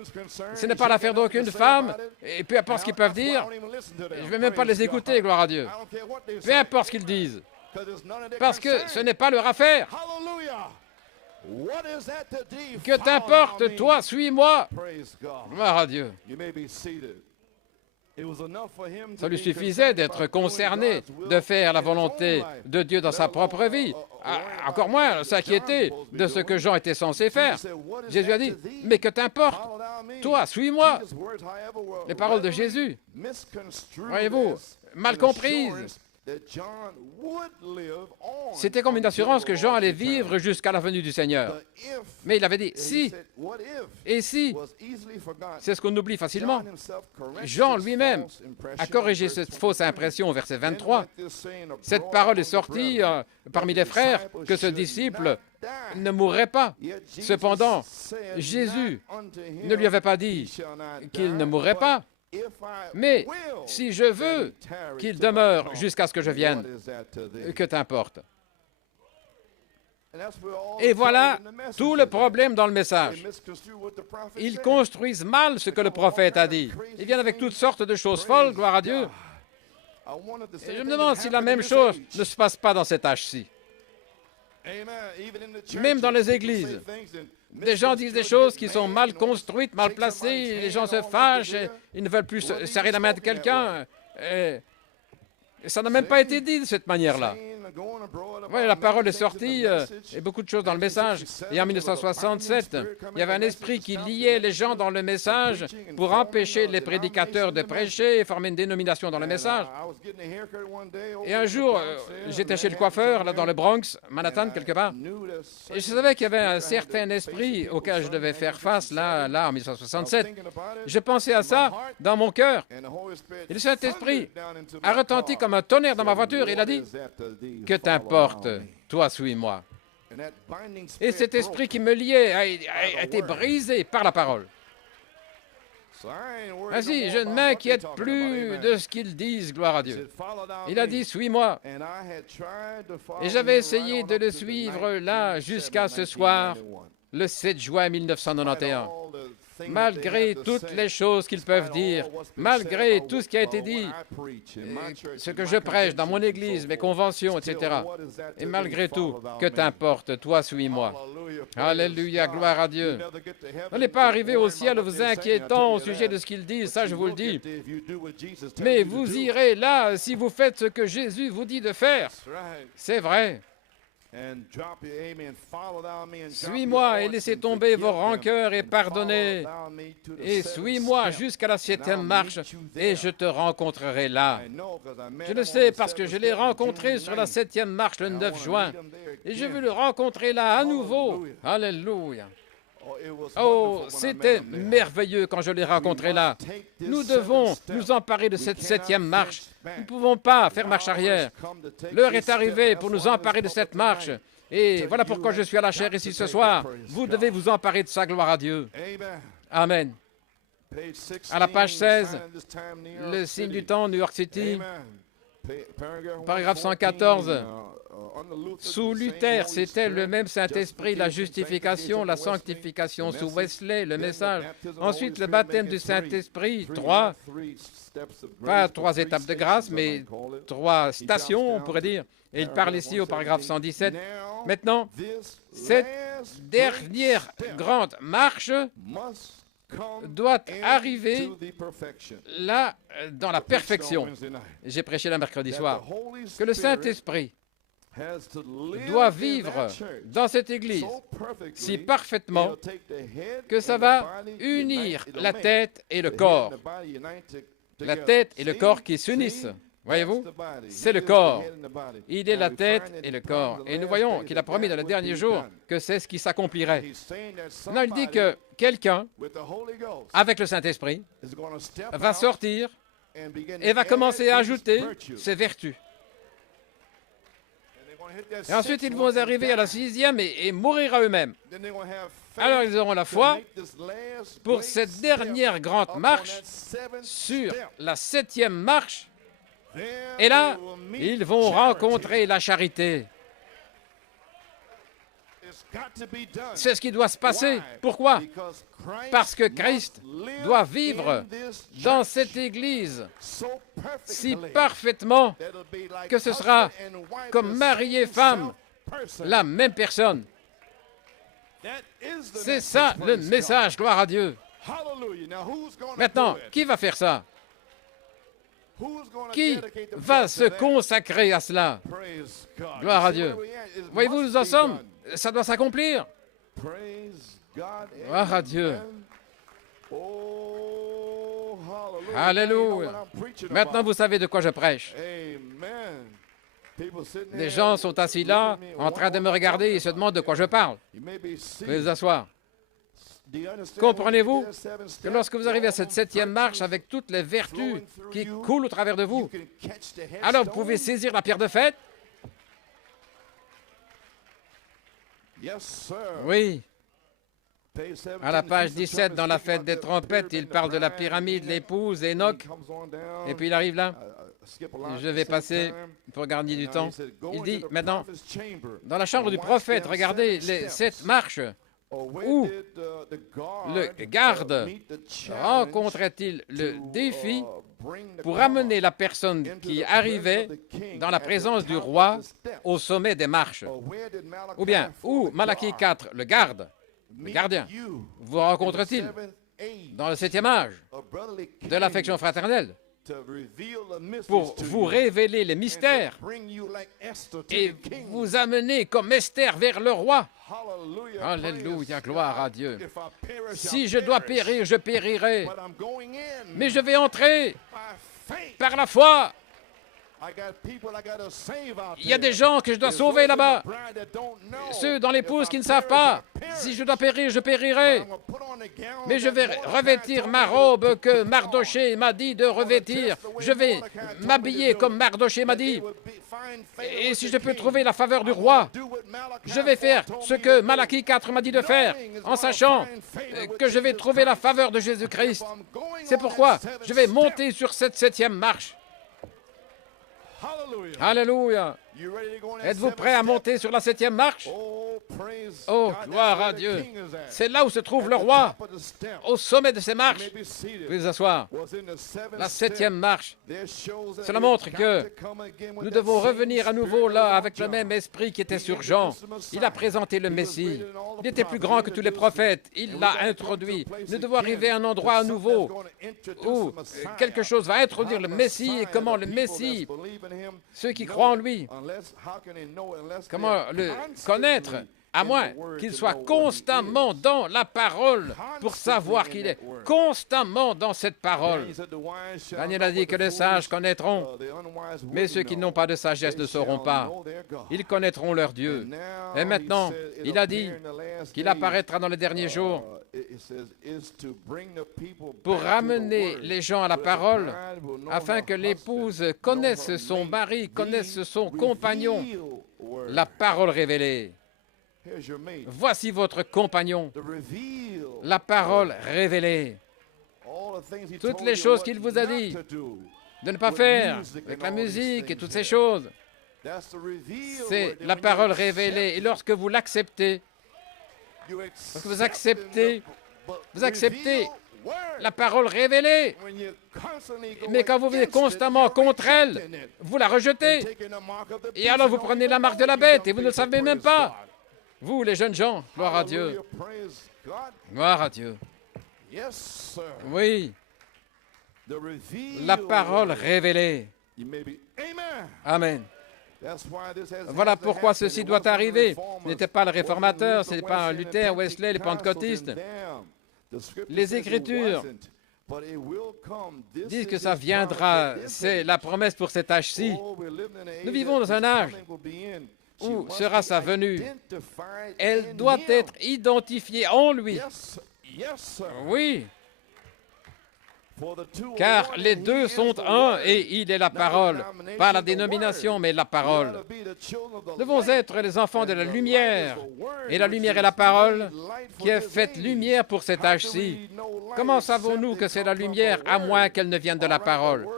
Ce n'est pas l'affaire d'aucune femme, et peu importe ce qu'ils peuvent dire, je ne vais même pas les écouter, gloire à Dieu. Peu importe ce qu'ils disent, parce que ce n'est pas leur affaire. Que t'importe, toi, suis-moi. Gloire à Dieu. Ça lui suffisait d'être concerné, de faire la volonté de Dieu dans sa propre vie. Encore moins s'inquiéter de ce que Jean était censé faire. Jésus a dit, mais que t'importe, toi, suis-moi. Les paroles de Jésus, voyez-vous, mal comprises. C'était comme une assurance que Jean allait vivre jusqu'à la venue du Seigneur. Mais il avait dit, si, et si, c'est ce qu'on oublie facilement. Jean lui-même a corrigé cette fausse impression au verset 23. Cette parole est sortie parmi les frères que ce disciple ne mourrait pas. Cependant, Jésus ne lui avait pas dit qu'il ne mourrait pas. Mais si je veux qu'il demeure jusqu'à ce que je vienne, que t'importe. Et voilà tout le problème dans le message. Ils construisent mal ce que le prophète a dit. Ils viennent avec toutes sortes de choses folles, gloire à Dieu. Et je me demande si la même chose ne se passe pas dans cet âge-ci. Même dans les églises. Des gens disent des choses qui sont mal construites, mal placées, les gens se fâchent, ils ne veulent plus serrer la main de quelqu'un. Et ça n'a même pas été dit de cette manière-là. Oui, la parole est sortie, et beaucoup de choses dans le message. Et en 1967, il y avait un esprit qui liait les gens dans le message pour empêcher les prédicateurs de prêcher et former une dénomination dans le message. Et un jour, j'étais chez le coiffeur, là dans le Bronx, Manhattan, quelque part, et je savais qu'il y avait un certain esprit auquel je devais faire face, là, en 1967. Je pensais à ça dans mon cœur. Et le Saint-Esprit a retenti comme un tonnerre dans ma voiture. Il a dit, que t'importe, toi, suis-moi. Et cet esprit qui me liait a été brisé par la parole. Ainsi, je ne m'inquiète plus de ce qu'ils disent, gloire à Dieu. Il a dit, suis-moi. Et j'avais essayé de le suivre là jusqu'à ce soir, le 7 juin 1991. Malgré toutes les choses qu'ils peuvent dire, malgré tout ce qui a été dit, ce que je prêche dans mon église, mes conventions, etc. Et malgré tout, que t'importe, toi, suis-moi. Alléluia, gloire à Dieu. N'allez pas arriver au ciel vous inquiétant au sujet de ce qu'ils disent, ça je vous le dis. Mais vous irez là si vous faites ce que Jésus vous dit de faire. C'est vrai. Suis-moi et laissez tomber vos rancœurs et pardonnez. Et suis-moi jusqu'à la 7e marche et je te rencontrerai là. Je le sais parce que je l'ai rencontré sur la 7e marche le 9 juin. Et je veux le rencontrer là à nouveau. Alléluia. Oh, c'était merveilleux quand je l'ai rencontré là. Nous devons nous emparer de cette 7e marche. Nous ne pouvons pas faire marche arrière. L'heure est arrivée pour nous emparer de cette marche. Et voilà pourquoi je suis à la chaire ici ce soir. Vous devez vous emparer de sa gloire à Dieu. Amen. À la page 16, le signe du temps, New York City, paragraphe 114. Sous Luther, c'était le même Saint-Esprit, la justification, la sanctification. Sous Wesley, le message. Ensuite, le baptême du Saint-Esprit, pas trois étapes de grâce, mais trois stations, on pourrait dire. Et il parle ici au paragraphe 117. Maintenant, cette dernière grande marche doit arriver là, dans la perfection. J'ai prêché le mercredi soir. Que le Saint-Esprit doit vivre dans cette Église si parfaitement que ça va unir la tête et le corps. La tête et le corps qui s'unissent. Voyez-vous, c'est le corps. Il est la tête et le corps. Et nous voyons qu'il a promis dans les derniers jours que c'est ce qui s'accomplirait. Non, il dit que quelqu'un, avec le Saint-Esprit, va sortir et va commencer à ajouter ses vertus. Et ensuite, ils vont arriver à la 6e et mourir à eux-mêmes. Alors, ils auront la foi pour cette dernière grande marche sur la 7e marche. Et là, ils vont rencontrer la charité. C'est ce qui doit se passer. Pourquoi? Parce que Christ doit vivre dans cette Église si parfaitement que ce sera comme mari et femme, la même personne. C'est ça le message, gloire à Dieu. Maintenant, qui va faire ça? Qui va se consacrer à cela? Gloire à Dieu. Voyez-vous, nous en sommes. Ça doit s'accomplir. Gloire à Dieu. Alléluia. Maintenant, vous savez de quoi je prêche. Les gens sont assis là, en train de me regarder et se demandent de quoi je parle. Veuillez vous asseoir. Comprenez-vous que lorsque vous arrivez à cette 7e marche avec toutes les vertus qui coulent au travers de vous, alors vous pouvez saisir la pierre de fête? Oui. À la page 17, dans la fête des trompettes, il parle de la pyramide, l'épouse, Enoch. Et puis il arrive là. Je vais passer pour gagner du temps. Il dit maintenant, dans la chambre du prophète, regardez les 7 marches. Où le garde rencontrait-il le défi pour amener la personne qui arrivait dans la présence du roi au sommet des marches? Ou bien, où Malachie 4, le gardien, vous rencontre-t-il dans le 7e âge de l'affection fraternelle pour vous révéler les mystères et vous amener comme Esther vers le roi? Alléluia, gloire à Dieu. Si je dois périr, je périrai. Mais je vais entrer par la foi. Il y a des gens que je dois sauver là-bas. Ceux dans l'épouse qui ne savent pas. Si je dois périr, je périrai. Mais je vais revêtir ma robe que Mardoché m'a dit de revêtir. Je vais m'habiller comme Mardoché m'a dit. Et si je peux trouver la faveur du roi, je vais faire ce que Malachie 4 m'a dit de faire, en sachant que je vais trouver la faveur de Jésus-Christ. C'est pourquoi je vais monter sur cette 7e marche. Alléluia. Êtes-vous prêt à monter sur la 7e marche? Oh, gloire à Dieu. C'est là où se trouve le roi, au sommet de ces marches. Veuillez vous asseoir. La 7e marche. Cela montre que nous devons revenir à nouveau là avec le même esprit qui était sur Jean. Il a présenté le Messie. Il était plus grand que tous les prophètes. Il l'a introduit. Nous devons arriver à un endroit à nouveau où quelque chose va introduire le Messie et comment le Messie, ceux qui croient en lui, comment le connaître, à moins qu'il soit constamment dans la parole pour savoir qu'il est constamment dans cette parole. Daniel a dit que les sages connaîtront, mais ceux qui n'ont pas de sagesse ne sauront pas. Ils connaîtront leur Dieu. Et maintenant, il a dit qu'il apparaîtra dans les derniers jours pour ramener les gens à la parole, afin que l'épouse connaisse son mari, connaisse son compagnon, la parole révélée. Voici votre compagnon, la parole révélée. Toutes les choses qu'il vous a dit de ne pas faire avec la musique et toutes ces choses. C'est la parole révélée. Et lorsque vous l'acceptez, lorsque vous acceptez la parole révélée, mais quand vous venez constamment contre elle, vous la rejetez. Et alors vous prenez la marque de la bête et vous ne le savez même pas. Vous, les jeunes gens, gloire à Dieu. Gloire à Dieu. Oui. La parole révélée. Amen. Voilà pourquoi ceci doit arriver. Ce n'était pas le réformateur, ce n'était pas Luther, Wesley, les pentecôtistes. Les Écritures disent que ça viendra. C'est la promesse pour cet âge-ci. Nous vivons dans un âge où sera sa venue. Elle doit être identifiée en lui. Oui. Car les deux sont un et il est la parole. Pas la dénomination, mais la parole. Nous devons être les enfants de la lumière. Et la lumière est la parole qui est faite lumière pour cet âge-ci. Comment savons-nous que c'est la lumière à moins qu'elle ne vienne de la parole?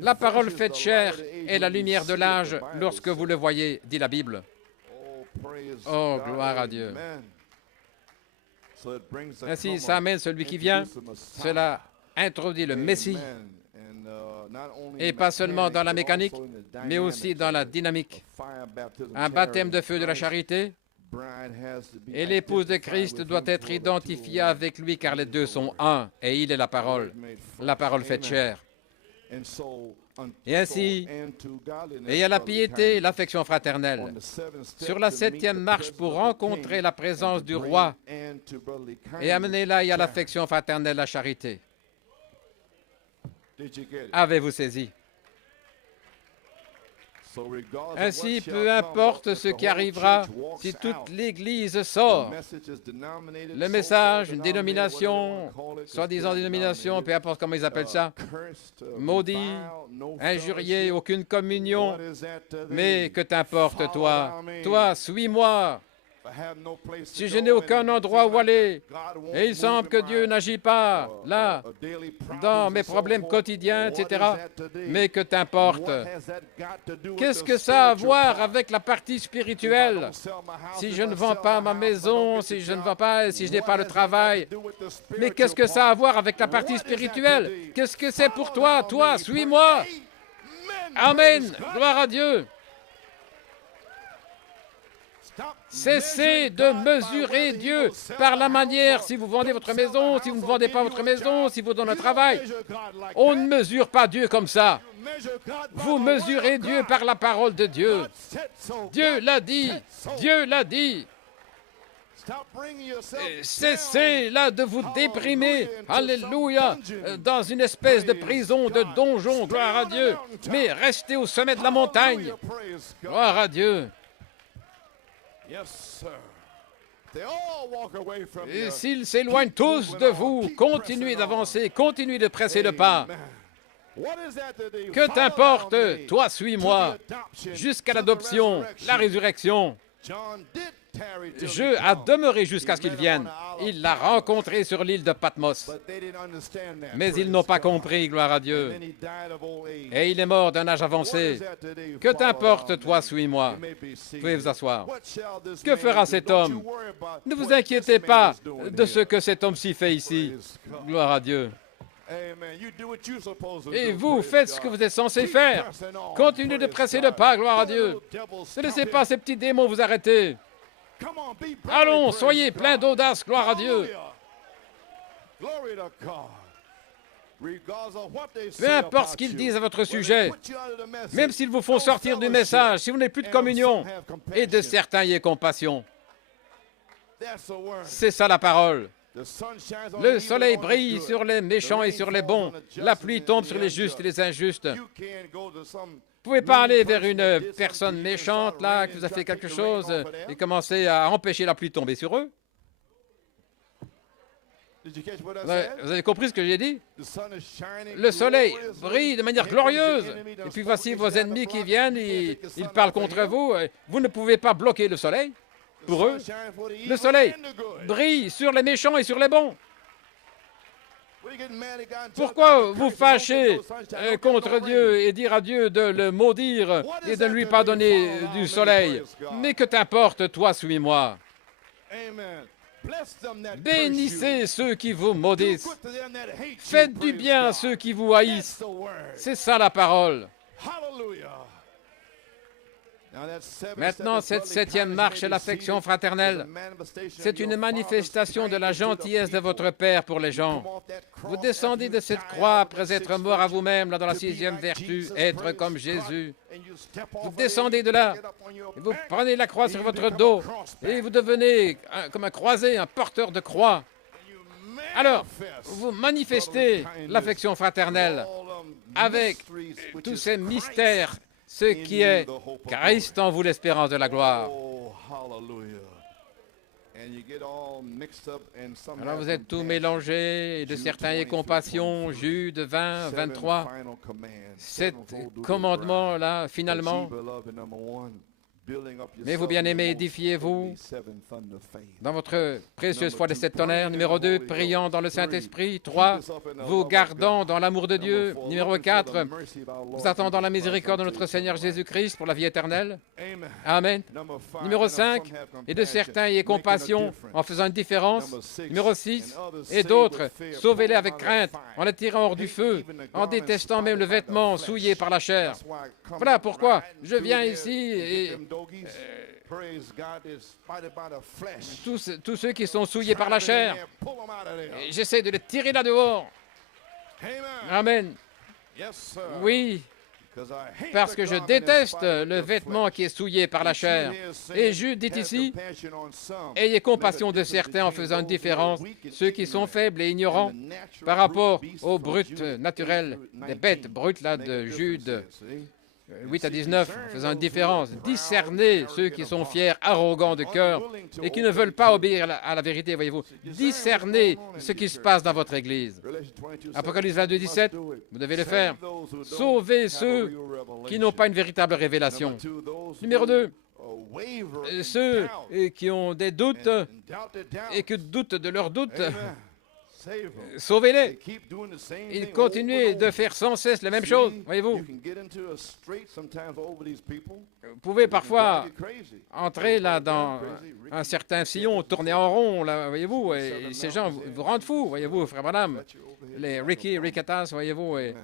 La parole faite chair est la lumière de l'âge lorsque vous le voyez, dit la Bible. Oh, gloire à Dieu. Ainsi, ça amène celui qui vient. Cela introduit le Messie, et pas seulement dans la mécanique, mais aussi dans la dynamique. Un baptême de feu de la charité, et l'épouse de Christ doit être identifiée avec lui, car les deux sont un, et il est la parole faite chair. Et ainsi, et à la piété et l'affection fraternelle. Sur la 7e marche pour rencontrer la présence du roi, et amener là et à l'affection fraternelle, la charité. Avez-vous saisi? Ainsi, peu importe ce qui arrivera, si toute l'Église sort, le message, une dénomination, soi-disant dénomination, peu importe comment ils appellent ça, maudit, injurié, aucune communion, mais que t'importe toi? Toi, suis-moi. Si je n'ai aucun endroit où aller, et il semble que Dieu n'agit pas là, dans mes problèmes quotidiens, etc., mais que t'importe? Qu'est-ce que ça a à voir avec la partie spirituelle? Si je ne vends pas ma maison, si je ne vends pas, si je n'ai pas le travail, mais qu'est-ce que ça a à voir avec la partie spirituelle? Qu'est-ce que c'est pour toi? Toi, suis-moi. Amen. Gloire à Dieu. Cessez de mesurer Dieu par la manière, si vous vendez votre maison, si vous ne vendez pas votre maison, si vous donnez un travail. On ne mesure pas Dieu comme ça. Vous mesurez Dieu par la parole de Dieu. Dieu l'a dit. Dieu l'a dit. Cessez là de vous déprimer, alléluia, dans une espèce de prison, de donjon, gloire à Dieu, mais restez au sommet de la montagne, gloire à Dieu. Et s'ils s'éloignent tous de vous, continuez d'avancer, continuez de presser le pas. Que t'importe, toi suis-moi, jusqu'à l'adoption, la résurrection. Je a demeuré jusqu'à ce qu'il vienne. Il l'a rencontré sur l'île de Patmos. Mais ils n'ont pas compris, gloire à Dieu. Et il est mort d'un âge avancé. Que t'importe, toi, suis-moi. Vous pouvez vous asseoir. Que fera cet homme? Ne vous inquiétez pas de ce que cet homme-ci fait ici. Gloire à Dieu. Et vous faites ce que vous êtes censé faire. Continuez de presser le pas, gloire à Dieu. Ne laissez pas ces petits démons vous arrêter. Allons, soyez pleins d'audace, gloire à Dieu. Peu importe ce qu'ils disent à votre sujet, même s'ils vous font sortir du message, si vous n'avez plus de communion, et de certains y aient compassion. C'est ça la parole. Le soleil brille sur les méchants et sur les bons. La pluie tombe sur les justes et les injustes. Vous ne pouvez pas aller vers une personne méchante, là, qui vous a fait quelque chose, et commencer à empêcher la pluie de tomber sur eux. Vous avez compris ce que j'ai dit? Le soleil brille de manière glorieuse. Et puis voici vos ennemis qui viennent, ils parlent contre vous. Vous ne pouvez pas bloquer le soleil pour eux. Le soleil brille sur les méchants et sur les bons. Pourquoi vous fâchez contre Dieu et dire à Dieu de le maudire et de ne lui pas donner du soleil? Mais que t'importe, toi, suis-moi. Bénissez ceux qui vous maudissent. Faites du bien à ceux qui vous haïssent. C'est ça la parole. Maintenant, cette septième marche est l'affection fraternelle. C'est une manifestation de la gentillesse de votre Père pour les gens. Vous descendez de cette croix après être mort à vous-même, là dans la sixième vertu, être comme Jésus. Vous descendez de là, et vous prenez la croix sur votre dos, et vous devenez comme un croisé, un porteur de croix. Alors, vous manifestez l'affection fraternelle avec tous ces mystères, ce qui est Christ en vous, l'espérance de la gloire. Alors vous êtes tous mélangés, et de certains ayez compassion, Jude 20, 23. Cet commandement-là, finalement, mais vous bien-aimés, édifiez-vous dans votre précieuse foi de sept tonnerres. Numéro 2, priant dans le Saint-Esprit. 3, vous gardant dans l'amour de Dieu. Numéro 4, vous attendant la miséricorde de notre Seigneur Jésus-Christ pour la vie éternelle. Amen. Numéro 5, et de certains ayez compassion en faisant une différence. Numéro 6, et d'autres, sauvez-les avec crainte, en les tirant hors du feu, en détestant même le vêtement souillé par la chair. Voilà pourquoi je viens ici et tous ceux qui sont souillés par la chair, j'essaie de les tirer là dehors. Amen. Oui, parce que je déteste le vêtement qui est souillé par la chair. Et Jude dit ici, ayez compassion de certains en faisant une différence, ceux qui sont faibles et ignorants par rapport aux brutes naturelles, des bêtes brutes là de Jude 8 à 19, en faisant une différence. Discernez ceux qui sont fiers, arrogants de cœur et qui ne veulent pas obéir à la vérité, voyez-vous. Discernez ce qui se passe dans votre Église. Apocalypse 22, 17, vous devez le faire. Sauvez ceux qui n'ont pas une véritable révélation. Numéro 2, ceux qui ont des doutes et qui doutent de leurs doutes. Sauvez-les. Ils continuent de faire sans cesse la même chose, voyez-vous. Vous pouvez parfois entrer là dans un certain sillon, tourner en rond, là, voyez-vous, et ces gens vous rendent fou, voyez-vous, frère Branham. Les Ricketas, voyez-vous, et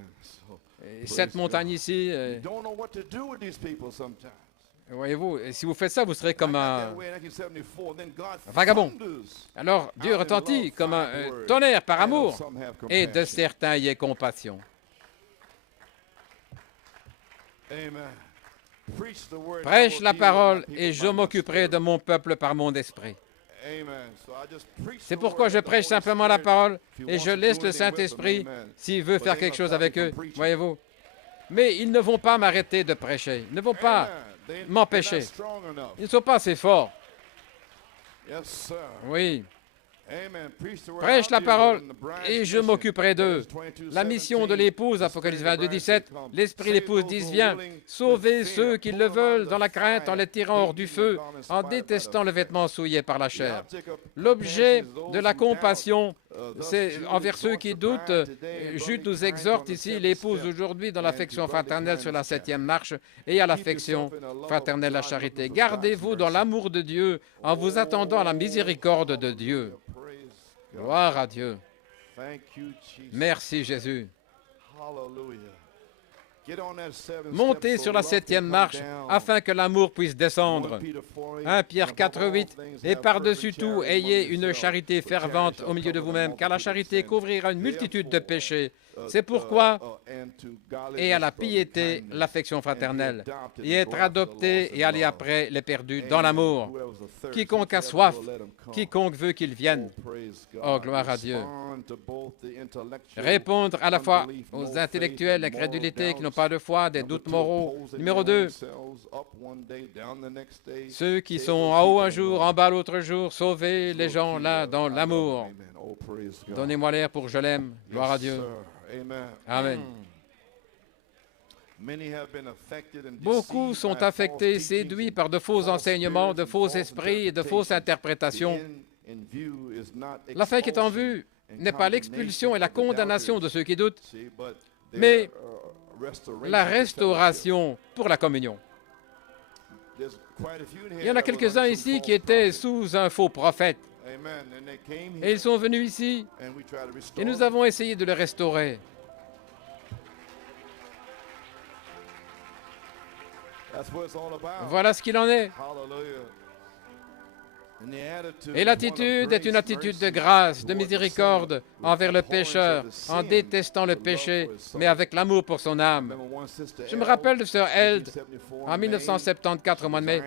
cette montagne ici. Voyez-vous, si vous faites ça, vous serez comme un vagabond. Alors, Dieu retentit comme un tonnerre par amour, et de certains y ait compassion. Prêche la parole, et je m'occuperai de mon peuple par mon esprit. C'est pourquoi je prêche simplement la parole, et je laisse le Saint-Esprit, s'il veut faire quelque chose avec eux, voyez-vous. Mais ils ne vont pas m'arrêter de prêcher, ils ne vont pas m'empêcher. Ils ne sont pas assez forts. Oui. Prêche la parole et je m'occuperai d'eux. La mission de l'épouse, Apocalypse 22, 17, l'esprit de l'épouse dit, viens, sauvez ceux qui le veulent dans la crainte en les tirant hors du feu, en détestant le vêtement souillé par la chair. L'objet de la compassion, c'est envers ceux qui doutent. Jude nous exhorte ici, l'épouse aujourd'hui, dans l'affection fraternelle sur la septième marche et à l'affection fraternelle, la charité. Gardez-vous dans l'amour de Dieu en vous attendant à la miséricorde de Dieu. Gloire à Dieu. Merci Jésus. Montez sur la septième marche afin que l'amour puisse descendre. 1 Pierre 4, 8. Et par-dessus tout, ayez une charité fervente au milieu de vous-même, car la charité couvrira une multitude de péchés. C'est pourquoi, et à la piété, l'affection fraternelle, et être adopté et aller après les perdus dans l'amour. Quiconque a soif, quiconque veut qu'il vienne. Oh, gloire à Dieu. Répondre à la fois aux intellectuels, la crédulité qui n'ont pas de foi, des doutes moraux. Numéro 2, ceux qui sont en haut un jour, en bas l'autre jour, sauvez les gens là dans l'amour. Donnez-moi l'air pour je l'aime. Gloire à Dieu. Amen. Beaucoup sont affectés, séduits par de faux enseignements, de faux esprits et de fausses interprétations. La fin qui est en vue n'est pas l'expulsion et la condamnation de ceux qui doutent, mais la restauration pour la communion. Il y en a quelques-uns ici qui étaient sous un faux prophète. Et ils sont venus ici et nous avons essayé de les restaurer. Voilà ce qu'il en est. Et l'attitude est une attitude de grâce, de miséricorde envers le pécheur, en détestant le péché, mais avec l'amour pour son âme. Je me rappelle de Sœur Eld, en 1974, au mois de mai.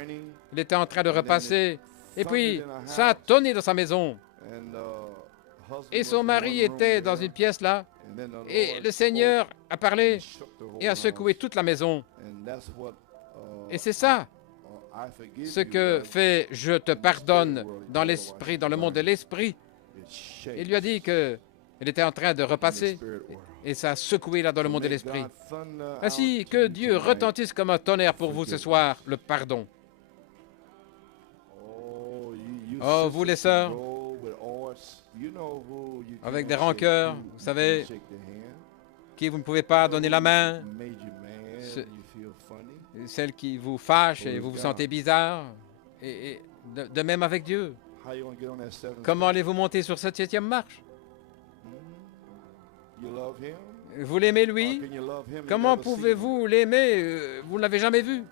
Il était en train de repasser, et puis ça a tonné dans sa maison. Et son mari était dans une pièce là, et le Seigneur a parlé et a secoué toute la maison. Et c'est ça ce que fait « Je te pardonne » dans l'esprit, dans le monde de l'esprit. Il lui a dit qu'elle était en train de repasser et ça a secoué là dans le monde de l'esprit. Ainsi que Dieu retentisse comme un tonnerre pour vous ce soir, le pardon. Oh, vous les sœurs, avec des rancœurs, vous savez, qui vous ne pouvez pas donner la main, celle qui vous fâche et vous vous sentez bizarre, et de même avec Dieu. Comment allez-vous monter sur cette 7e marche? Vous l'aimez lui? Comment pouvez-vous l'aimer? Vous ne l'avez jamais vu.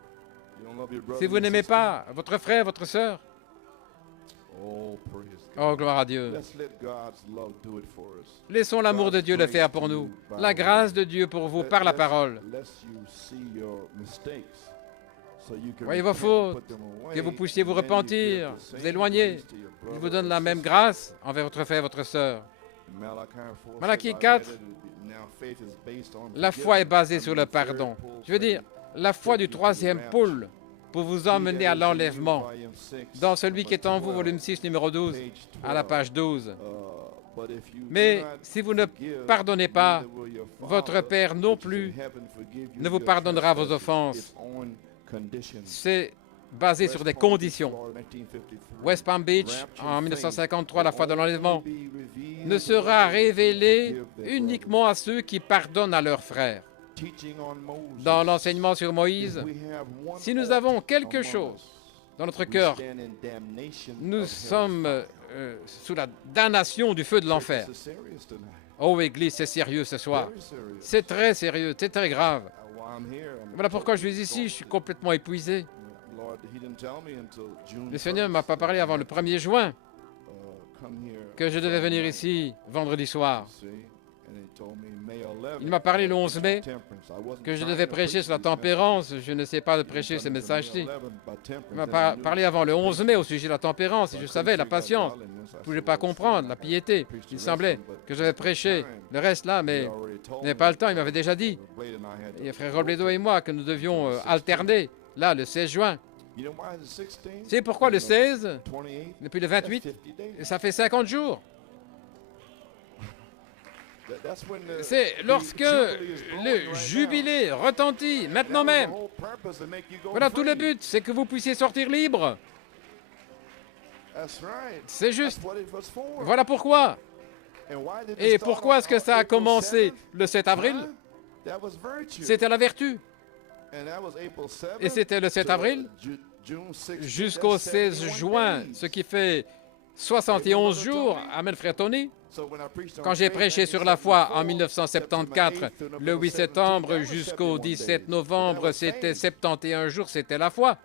Si vous n'aimez pas votre frère, votre sœur, oh, gloire à Dieu. Laissons l'amour de Dieu le faire pour nous. La grâce de Dieu pour vous par la parole. Voyez vos fautes, que vous puissiez vous repentir, vous éloigner. Il vous donne la même grâce envers votre frère et votre sœur. Malachie 4, la foi est basée sur le pardon. Je veux dire, la foi du 3e pôle pour vous emmener à l'enlèvement. Dans celui qui est en vous, volume 6, numéro 12, à la page 12. Mais si vous ne pardonnez pas, votre Père non plus ne vous pardonnera vos offenses. C'est basé sur des conditions. West Palm Beach, en 1953, la foi de l'enlèvement, ne sera révélée uniquement à ceux qui pardonnent à leurs frères. Dans l'enseignement sur Moïse, si nous avons quelque chose dans notre cœur, nous sommes sous la damnation du feu de l'enfer. Oh, Église, c'est sérieux ce soir. C'est très sérieux, c'est très grave. Voilà pourquoi je suis ici, je suis complètement épuisé. Le Seigneur ne m'a pas parlé avant le 1er juin que je devais venir ici vendredi soir. Il m'a parlé le 11 mai que je devais prêcher sur la tempérance. Je ne sais pas de prêcher ce message-ci. Il m'a parlé avant le 11 mai au sujet de la tempérance et je savais la patience. Je ne pouvais pas comprendre la piété. Il semblait que je devais prêcher le reste là, mais il n'avait pas le temps. Il m'avait déjà dit, et frère Robledo et moi, que nous devions alterner là le 16 juin. C'est pourquoi le 16, depuis le 28, ça fait 50 jours. C'est lorsque le jubilé retentit, maintenant même. Voilà tout le but, c'est que vous puissiez sortir libre. C'est juste. Voilà pourquoi. Et pourquoi est-ce que ça a commencé le 7 avril? C'était la vertu. Et c'était le 7 avril jusqu'au 16 juin, ce qui fait 71 jours. Amen, frère Tony. Quand j'ai prêché sur la foi en 1974, le 8 septembre jusqu'au 17 novembre, c'était 71 jours, c'était la foi.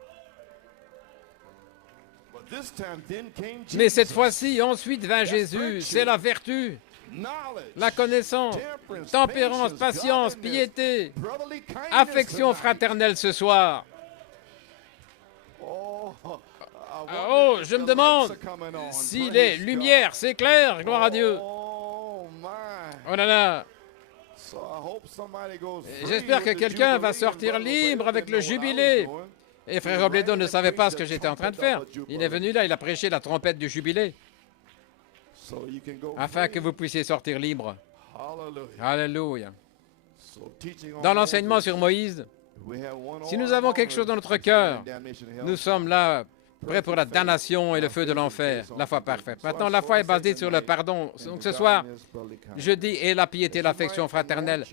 Mais cette fois-ci, ensuite vint Jésus, c'est la vertu, la connaissance, tempérance, patience, piété, affection fraternelle ce soir. Oh, je me demande si les lumières s'éclairent, gloire à Dieu. Oh là là. J'espère que quelqu'un va sortir libre avec le jubilé. Et frère Robledo ne savait pas ce que j'étais en train de faire. Il est venu là, il a prêché la trompette du jubilé, afin que vous puissiez sortir libre. Alléluia. Dans l'enseignement sur Moïse, si nous avons quelque chose dans notre cœur, nous sommes là prêt pour la damnation et le feu de l'enfer. La foi parfaite. Maintenant, la foi est basée sur le pardon. Donc ce soir, je dis, et la piété, l'affection fraternelle,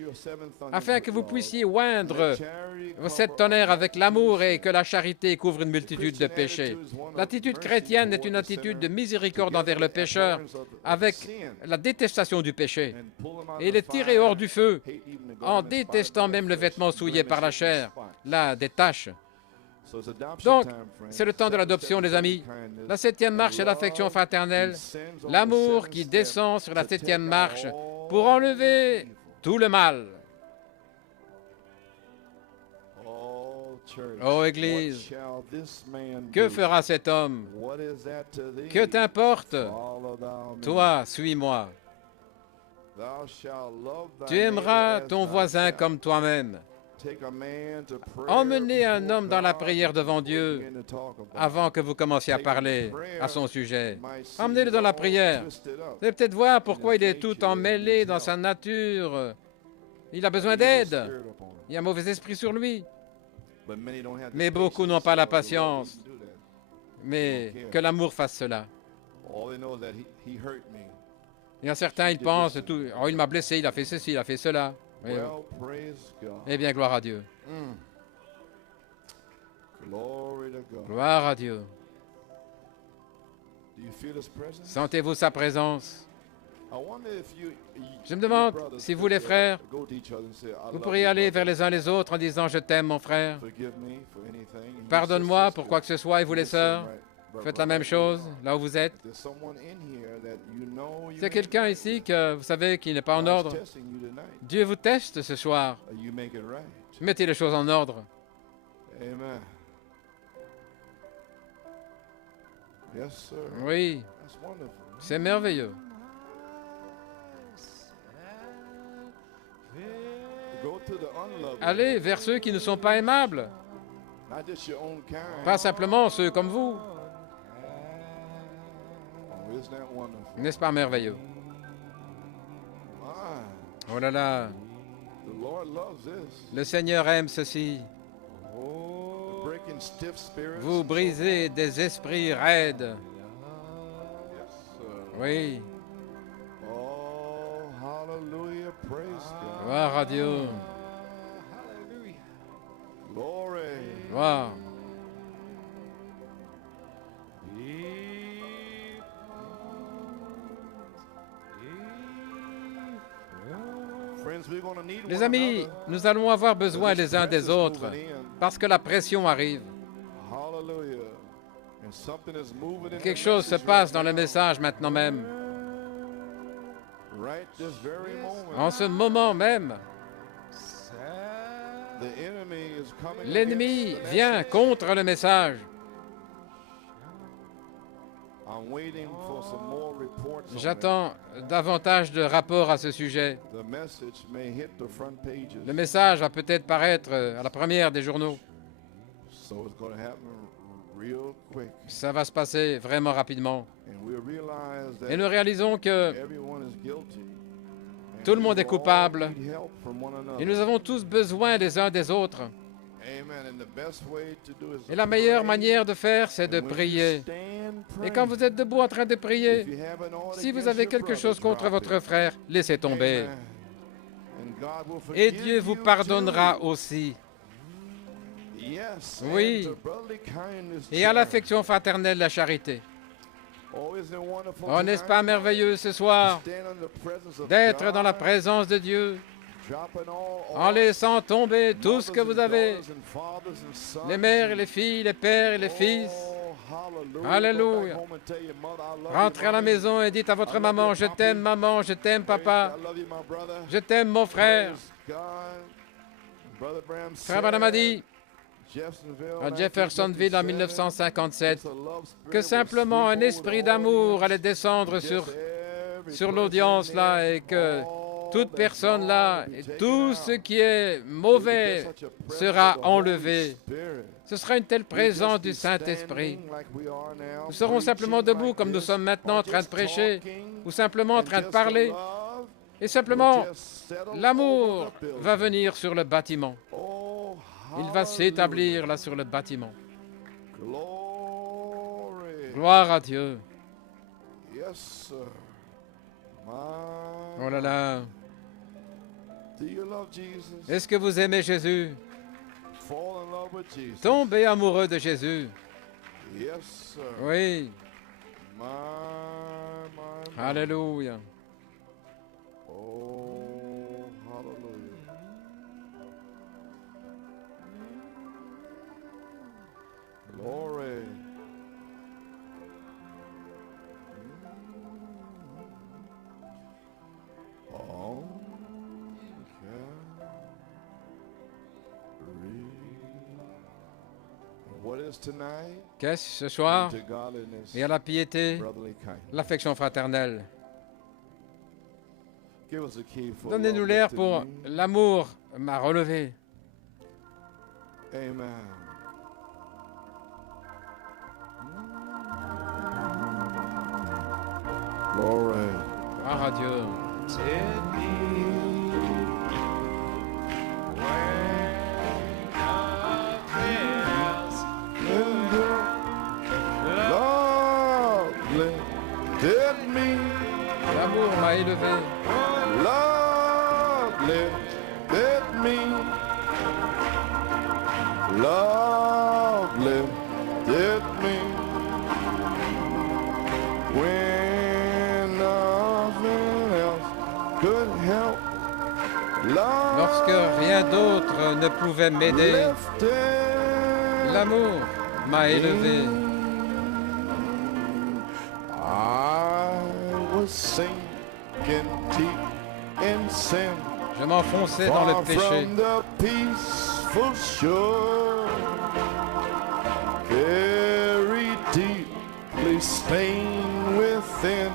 afin que vous puissiez oindre cette tonnerre avec l'amour et que la charité couvre une multitude de péchés. L'attitude chrétienne est une attitude de miséricorde envers le pécheur, avec la détestation du péché, et les tirer hors du feu, en détestant même le vêtement souillé par la chair, là, des taches. Donc, c'est le temps de l'adoption, les amis. La 7e marche est l'affection fraternelle, l'amour qui descend sur la 7e marche pour enlever tout le mal. Ô Église, que fera cet homme? Que t'importe? Toi, suis-moi. Tu aimeras ton voisin comme toi-même. Emmenez un homme dans la prière devant Dieu avant que vous commenciez à parler à son sujet. Emmenez-le dans la prière. Vous allez peut-être voir pourquoi il est tout emmêlé dans sa nature. Il a besoin d'aide. Il y a un mauvais esprit sur lui. Mais beaucoup n'ont pas la patience. Mais que l'amour fasse cela. Il y a certains, ils pensent, oh, il m'a blessé, il a fait ceci, il a fait cela. Eh bien, gloire à Dieu. Gloire à Dieu. Sentez-vous sa présence? Je me demande si vous, les frères, vous pourriez aller vers les uns les autres en disant « Je t'aime, mon frère. Pardonne-moi pour quoi que ce soit. » Et vous, les sœurs, faites la même chose là où vous êtes. C'est quelqu'un ici que vous savez qui n'est pas en ordre. Dieu vous teste ce soir. Mettez les choses en ordre. Oui, c'est merveilleux. Allez vers ceux qui ne sont pas aimables. Pas simplement ceux comme vous. N'est-ce pas merveilleux? Oh là là. Le Seigneur aime ceci. Vous brisez des esprits raides. Oui. Gloire à Dieu. Gloire. Les amis, nous allons avoir besoin les uns des autres parce que la pression arrive. Quelque chose se passe dans le message maintenant même. En ce moment même, l'ennemi vient contre le message. J'attends davantage de rapports à ce sujet. Le message va peut-être paraître à la première des journaux. Ça va se passer vraiment rapidement. Et nous réalisons que tout le monde est coupable et nous avons tous besoin les uns des autres. Et la meilleure manière de faire, c'est de prier. Et quand vous êtes debout en train de prier, si vous avez quelque chose contre votre frère, laissez tomber. Et Dieu vous pardonnera aussi. Oui. Et à l'affection fraternelle, la charité. Oh, n'est-ce pas merveilleux ce soir d'être dans la présence de Dieu, en laissant tomber tout ce que vous avez, les mères et les filles, les pères et les fils. Alléluia. Rentrez à la maison et dites à votre maman, je t'aime maman, je t'aime papa, je t'aime mon frère. Frère Branham a dit à Jeffersonville en 1957 que simplement un esprit d'amour allait descendre sur l'audience là et que toute personne là et tout ce qui est mauvais sera enlevé. Ce sera une telle présence du Saint-Esprit. Nous serons simplement debout comme nous sommes maintenant en train de prêcher ou simplement en train de parler. Et simplement, l'amour va venir sur le bâtiment. Il va s'établir là sur le bâtiment. Gloire à Dieu. Yes, sir. Oh là là. Do you love Jesus? Est-ce que vous aimez Jésus? Fall in love with Jesus. Tombez amoureux de Jésus. Yes, sir. Oui. My. Alléluia. Oh, hallelujah. Glory. Oh, what is tonight? Qu'est-ce ce soir? To godliness, Et à la piété, brotherly kindness. l'affection fraternelle. Give us a key for Donnez-nous love l'air lifted pour me. l'amour m'a relevé. Amen. Glory. Gloire à Dieu. L'amour m'a élevé. Love lifted me. Love lifted me. When nothing else could help. Lorsque rien d'autre ne pouvait m'aider, l'amour m'a élevé. Sinking deep in sin. Je m'enfonçais dans le péché. Very deeply stained within,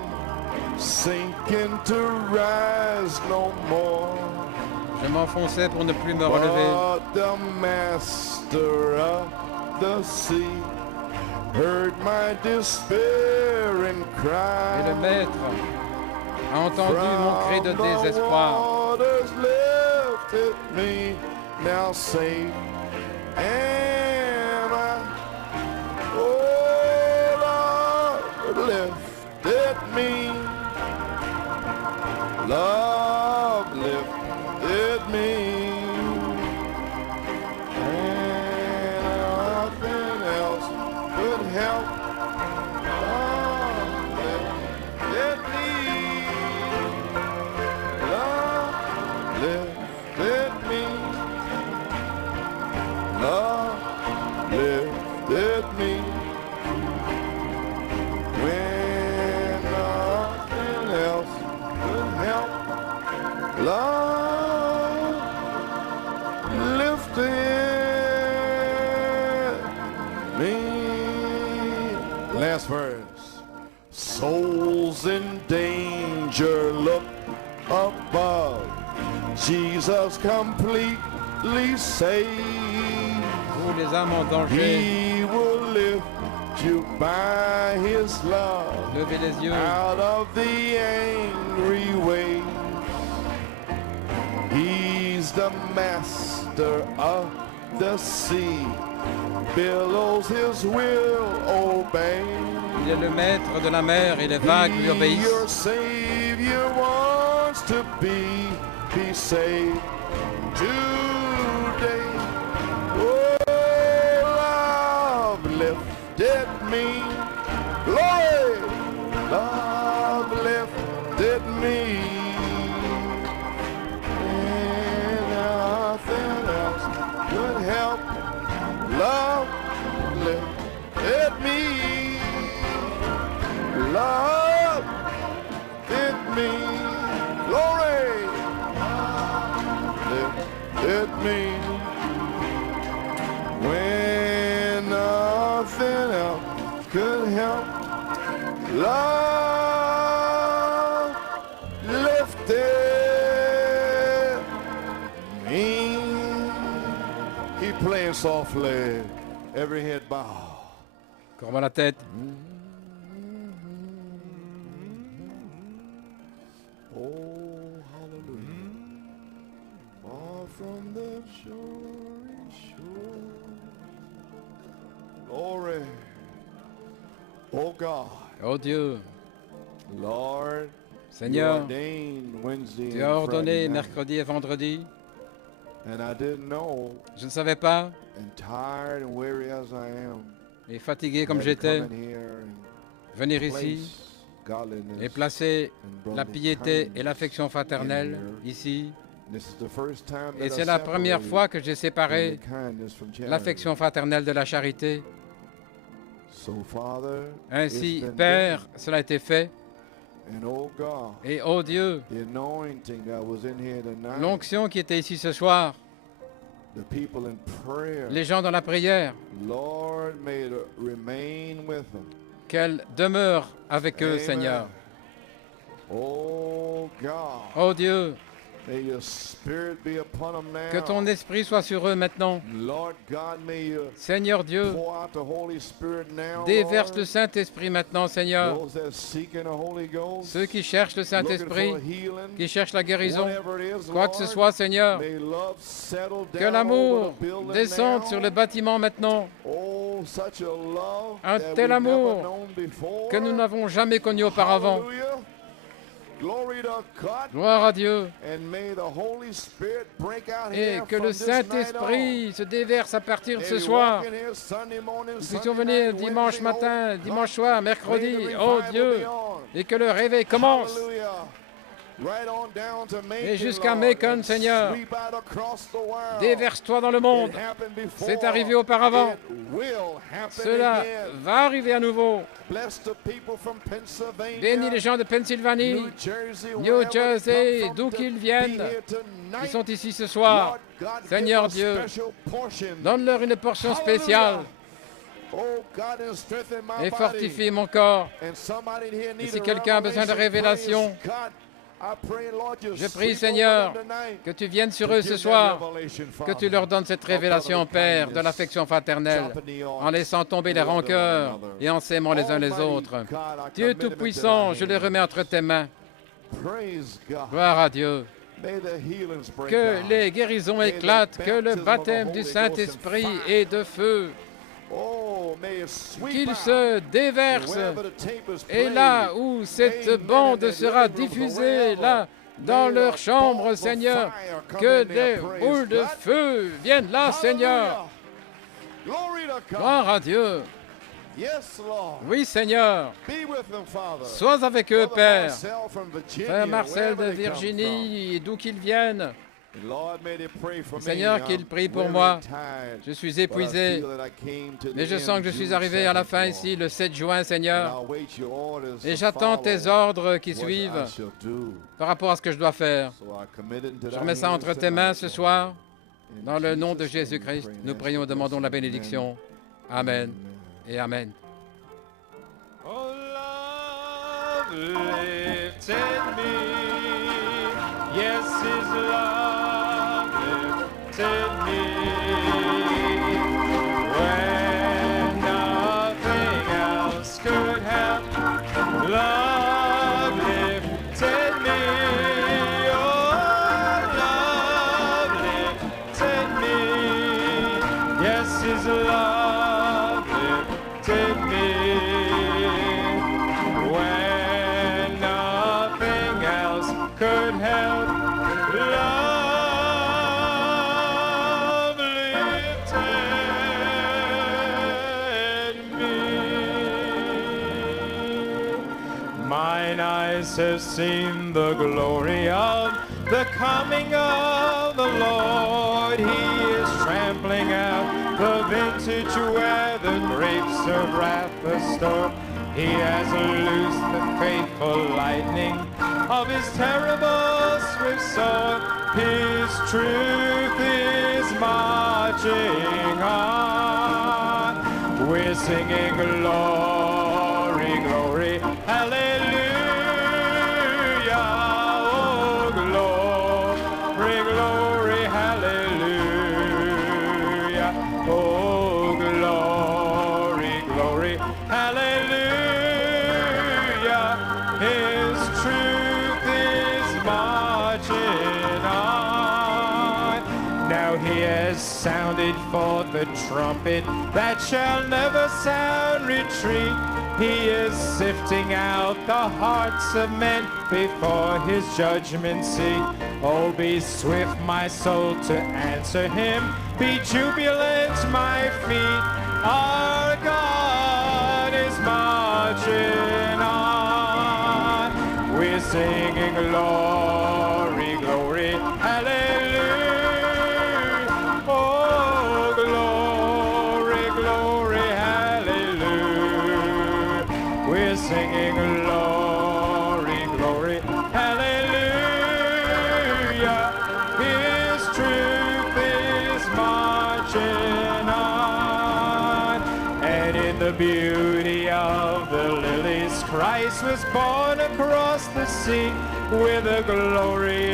sinking to rise no more. Je m'enfonçais pour ne plus me relever. But the master of the sea heard my despair and cry. Et le maître a entendu mon cri de désespoir. Me, now safe am I. Oh, Lord, lifted me. Love lifted me. And nothing else could help. Last verse. Souls in danger, look above. Jesus completely saved. Vous les âmes en danger, He will lift you by His love. levez les yeux. Out of the angry waves. He's the master of the sea. Billows His will obey. Il est le maître de la mer et les vagues lui obéissent. Your Savior wants to be saved today. Oh, love lifted me. Glory, love lifted me. And nothing else could help. Love lifted me. Love lifted me. Glory. Lifted me. When nothing else could help. Love lifted me. Keep playing softly. Every head bow. Courbons la tête. Oh, hallelujah. Far from the shore. Glory. Oh God, Oh Dieu, Lord, Seigneur, you ordained Wednesday tu as and ordonné Friday night, mercredi et vendredi. and I didn't know, Je ne savais pas, and tired and weary as I am, et fatigué comme I had to j'étais, come in here and venir ici place godliness et placer and la brotherly piété et kindness l'affection fraternelle in here. ici. This is the first time Et that c'est I la première separated fois que j'ai brotherly séparé kindness from charity. l'affection fraternelle de la charité. So, Father, Ainsi, it's been Père, done. cela a été fait. And oh God, Et oh Dieu, the anointing that was in here tonight, l'onction qui était ici ce soir, the people in prayer, les gens dans la prière, Lord, may it remain with them. qu'elle demeure avec eux, Amen. Seigneur. Oh God, Oh Dieu, may your spirit be upon them now. que ton esprit soit sur eux maintenant. Lord God, may you Seigneur Dieu, pour out the Holy Spirit now, déverse Lord. le Saint-Esprit maintenant, Seigneur. Those that seeking the Holy Ghost, Ceux qui cherchent le looking Saint-Esprit, for healing, qui cherchent la guérison, whatever it is, quoi que ce Lord, soit, Seigneur, may love settle que down l'amour over the building descende now. sur le bâtiment maintenant. Oh, such a love Un that tel we've amour never known before. que nous n'avons jamais connu auparavant. Hallelujah. Glory to God. Gloire à Dieu. And may the Holy Spirit break out Et here que from le this night Saint-Esprit se déverse à partir de on. ce May we soir. walk in here Sunday morning, Nous Sunday puissions venir night, dimanche Wednesday, matin, oh dimanche God. soir, May mercredi. the Oh revival Dieu. be on. Et que le réveil commence. Hallelujah. Right on down to Macon, Et jusqu'à Lord, Macon, and Seigneur. sweep out across the world. Déverse-toi dans le monde. It happened before. C'est arrivé auparavant. It will happen Cela again. va arriver à nouveau. Bless the people from Pennsylvania, Bénis les gens de Pennsylvanie, New Jersey, New wherever Jersey, they come from, d'où to qu'ils be viennent, here qui tonight. sont ici ce soir. Lord God, Seigneur give a Dieu, special portion. donne-leur une portion Hallelujah. spéciale Oh, God, and strengthen my et body. fortifie mon corps. And somebody in here Et needs si a quelqu'un a besoin de revelation, révélation, praise God. I pray, Lord, you je prie, sweep Seigneur, over them tonight. que tu viennes sur To eux give ce that soir, revelation, que Father, tu leur donnes cette of révélation, brotherly Père, de kindness, l'affection fraternelle, dropping the en odds, laissant tomber les and loving one rancœurs another. et en s'aimant les uns les Almighty autres. God, I Dieu commit them into Tout-Puissant, thy je les hands. remets entre tes mains. Praise God. Gloire à Dieu. May the healings break Que out. les guérisons May the éclatent, que le baptism of the baptême Holy du Ghost Saint-Esprit and fire. et de feu, Oh, may it sweep qu'il out. se And déverse. wherever the tape is Et played, là où cette amen, bande in their sera living rooms, diffusée, wherever, là, dans may leur the chambre, balls of Seigneur, fire come que in there, des praise boules de God. feu viennent là, Seigneur. Hallelujah. Glory to God. Gloire à Dieu. Yes, Lord. Oui, Seigneur. Be with them, Father. Sois avec eux, Brother Père. Marcel from Virginia, Frère Marcel de wherever they come Virginie, d'où qu'ils viennent. from. Lord, may they pray for me. Seigneur, qu'il I'm prie pour weary moi. and tired, Je suis but I épuisé, feel that I came to mais the je end sens que je suis June arrivé à la 7th, fin Lord. ici, le 7 juin, And Seigneur. I'll wait your orders Et to j'attends tes follow ordres qui what I suivent shall do. par rapport à ce que je dois faire. So I commit it into Je thy remets ça hands entre tes mains tonight, ce Lord. soir. In Dans le nom de Jesus' name we Jésus-Christ, pray and nous ask prions, the demandons la blessing. bénédiction. Amen et Amen. Oh, love lifted me. Yes, his love lifted me. When nothing else could help, love lifted me. Oh, love lifted me. Yes, his love lifted me. When nothing else could help, love lifted me. Mine eyes have seen the glory of the coming of the Lord. He is trampling out the vintage where the grapes of wrath are stored. He has loosed the faithful lightning of his terrible swift sword. His truth is marching on. We're singing glory, glory, hallelujah. Oh, glory, glory, hallelujah. Oh, glory, glory, hallelujah. His truth is marching on. Now he has sounded forth the trumpet that shall never sound retreat. He is sifting out the hearts of men before his judgment seat. Oh, be swift, my soul, to answer him. Be jubilant, my feet. Our God is marching on. We're singing glory, glory, hallelujah. Oh, glory, glory, hallelujah. We're singing glory, glory, hallelujah. His truth is marching on. And in the beauty of the lilies, Christ was born across the sea, with a glory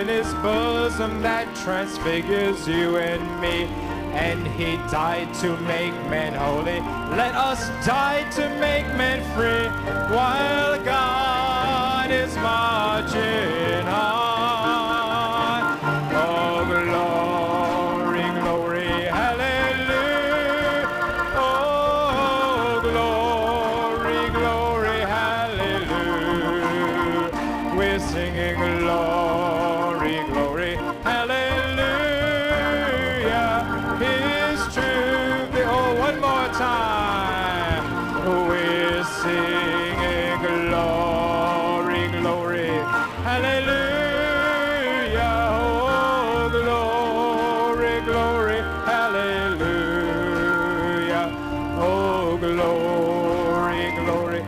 in his bosom that transfigures you and me. And he died to make men holy. Let us die to make men free, while God is marching on. Oh, glory, glory, hallelujah. Oh, glory, glory, hallelujah. We're singing glory, glory, hallelujah. His truth. Oh, one more time. We're singing glory, glory, hallelujah. Oh, glory, glory, hallelujah. Oh, glory, glory,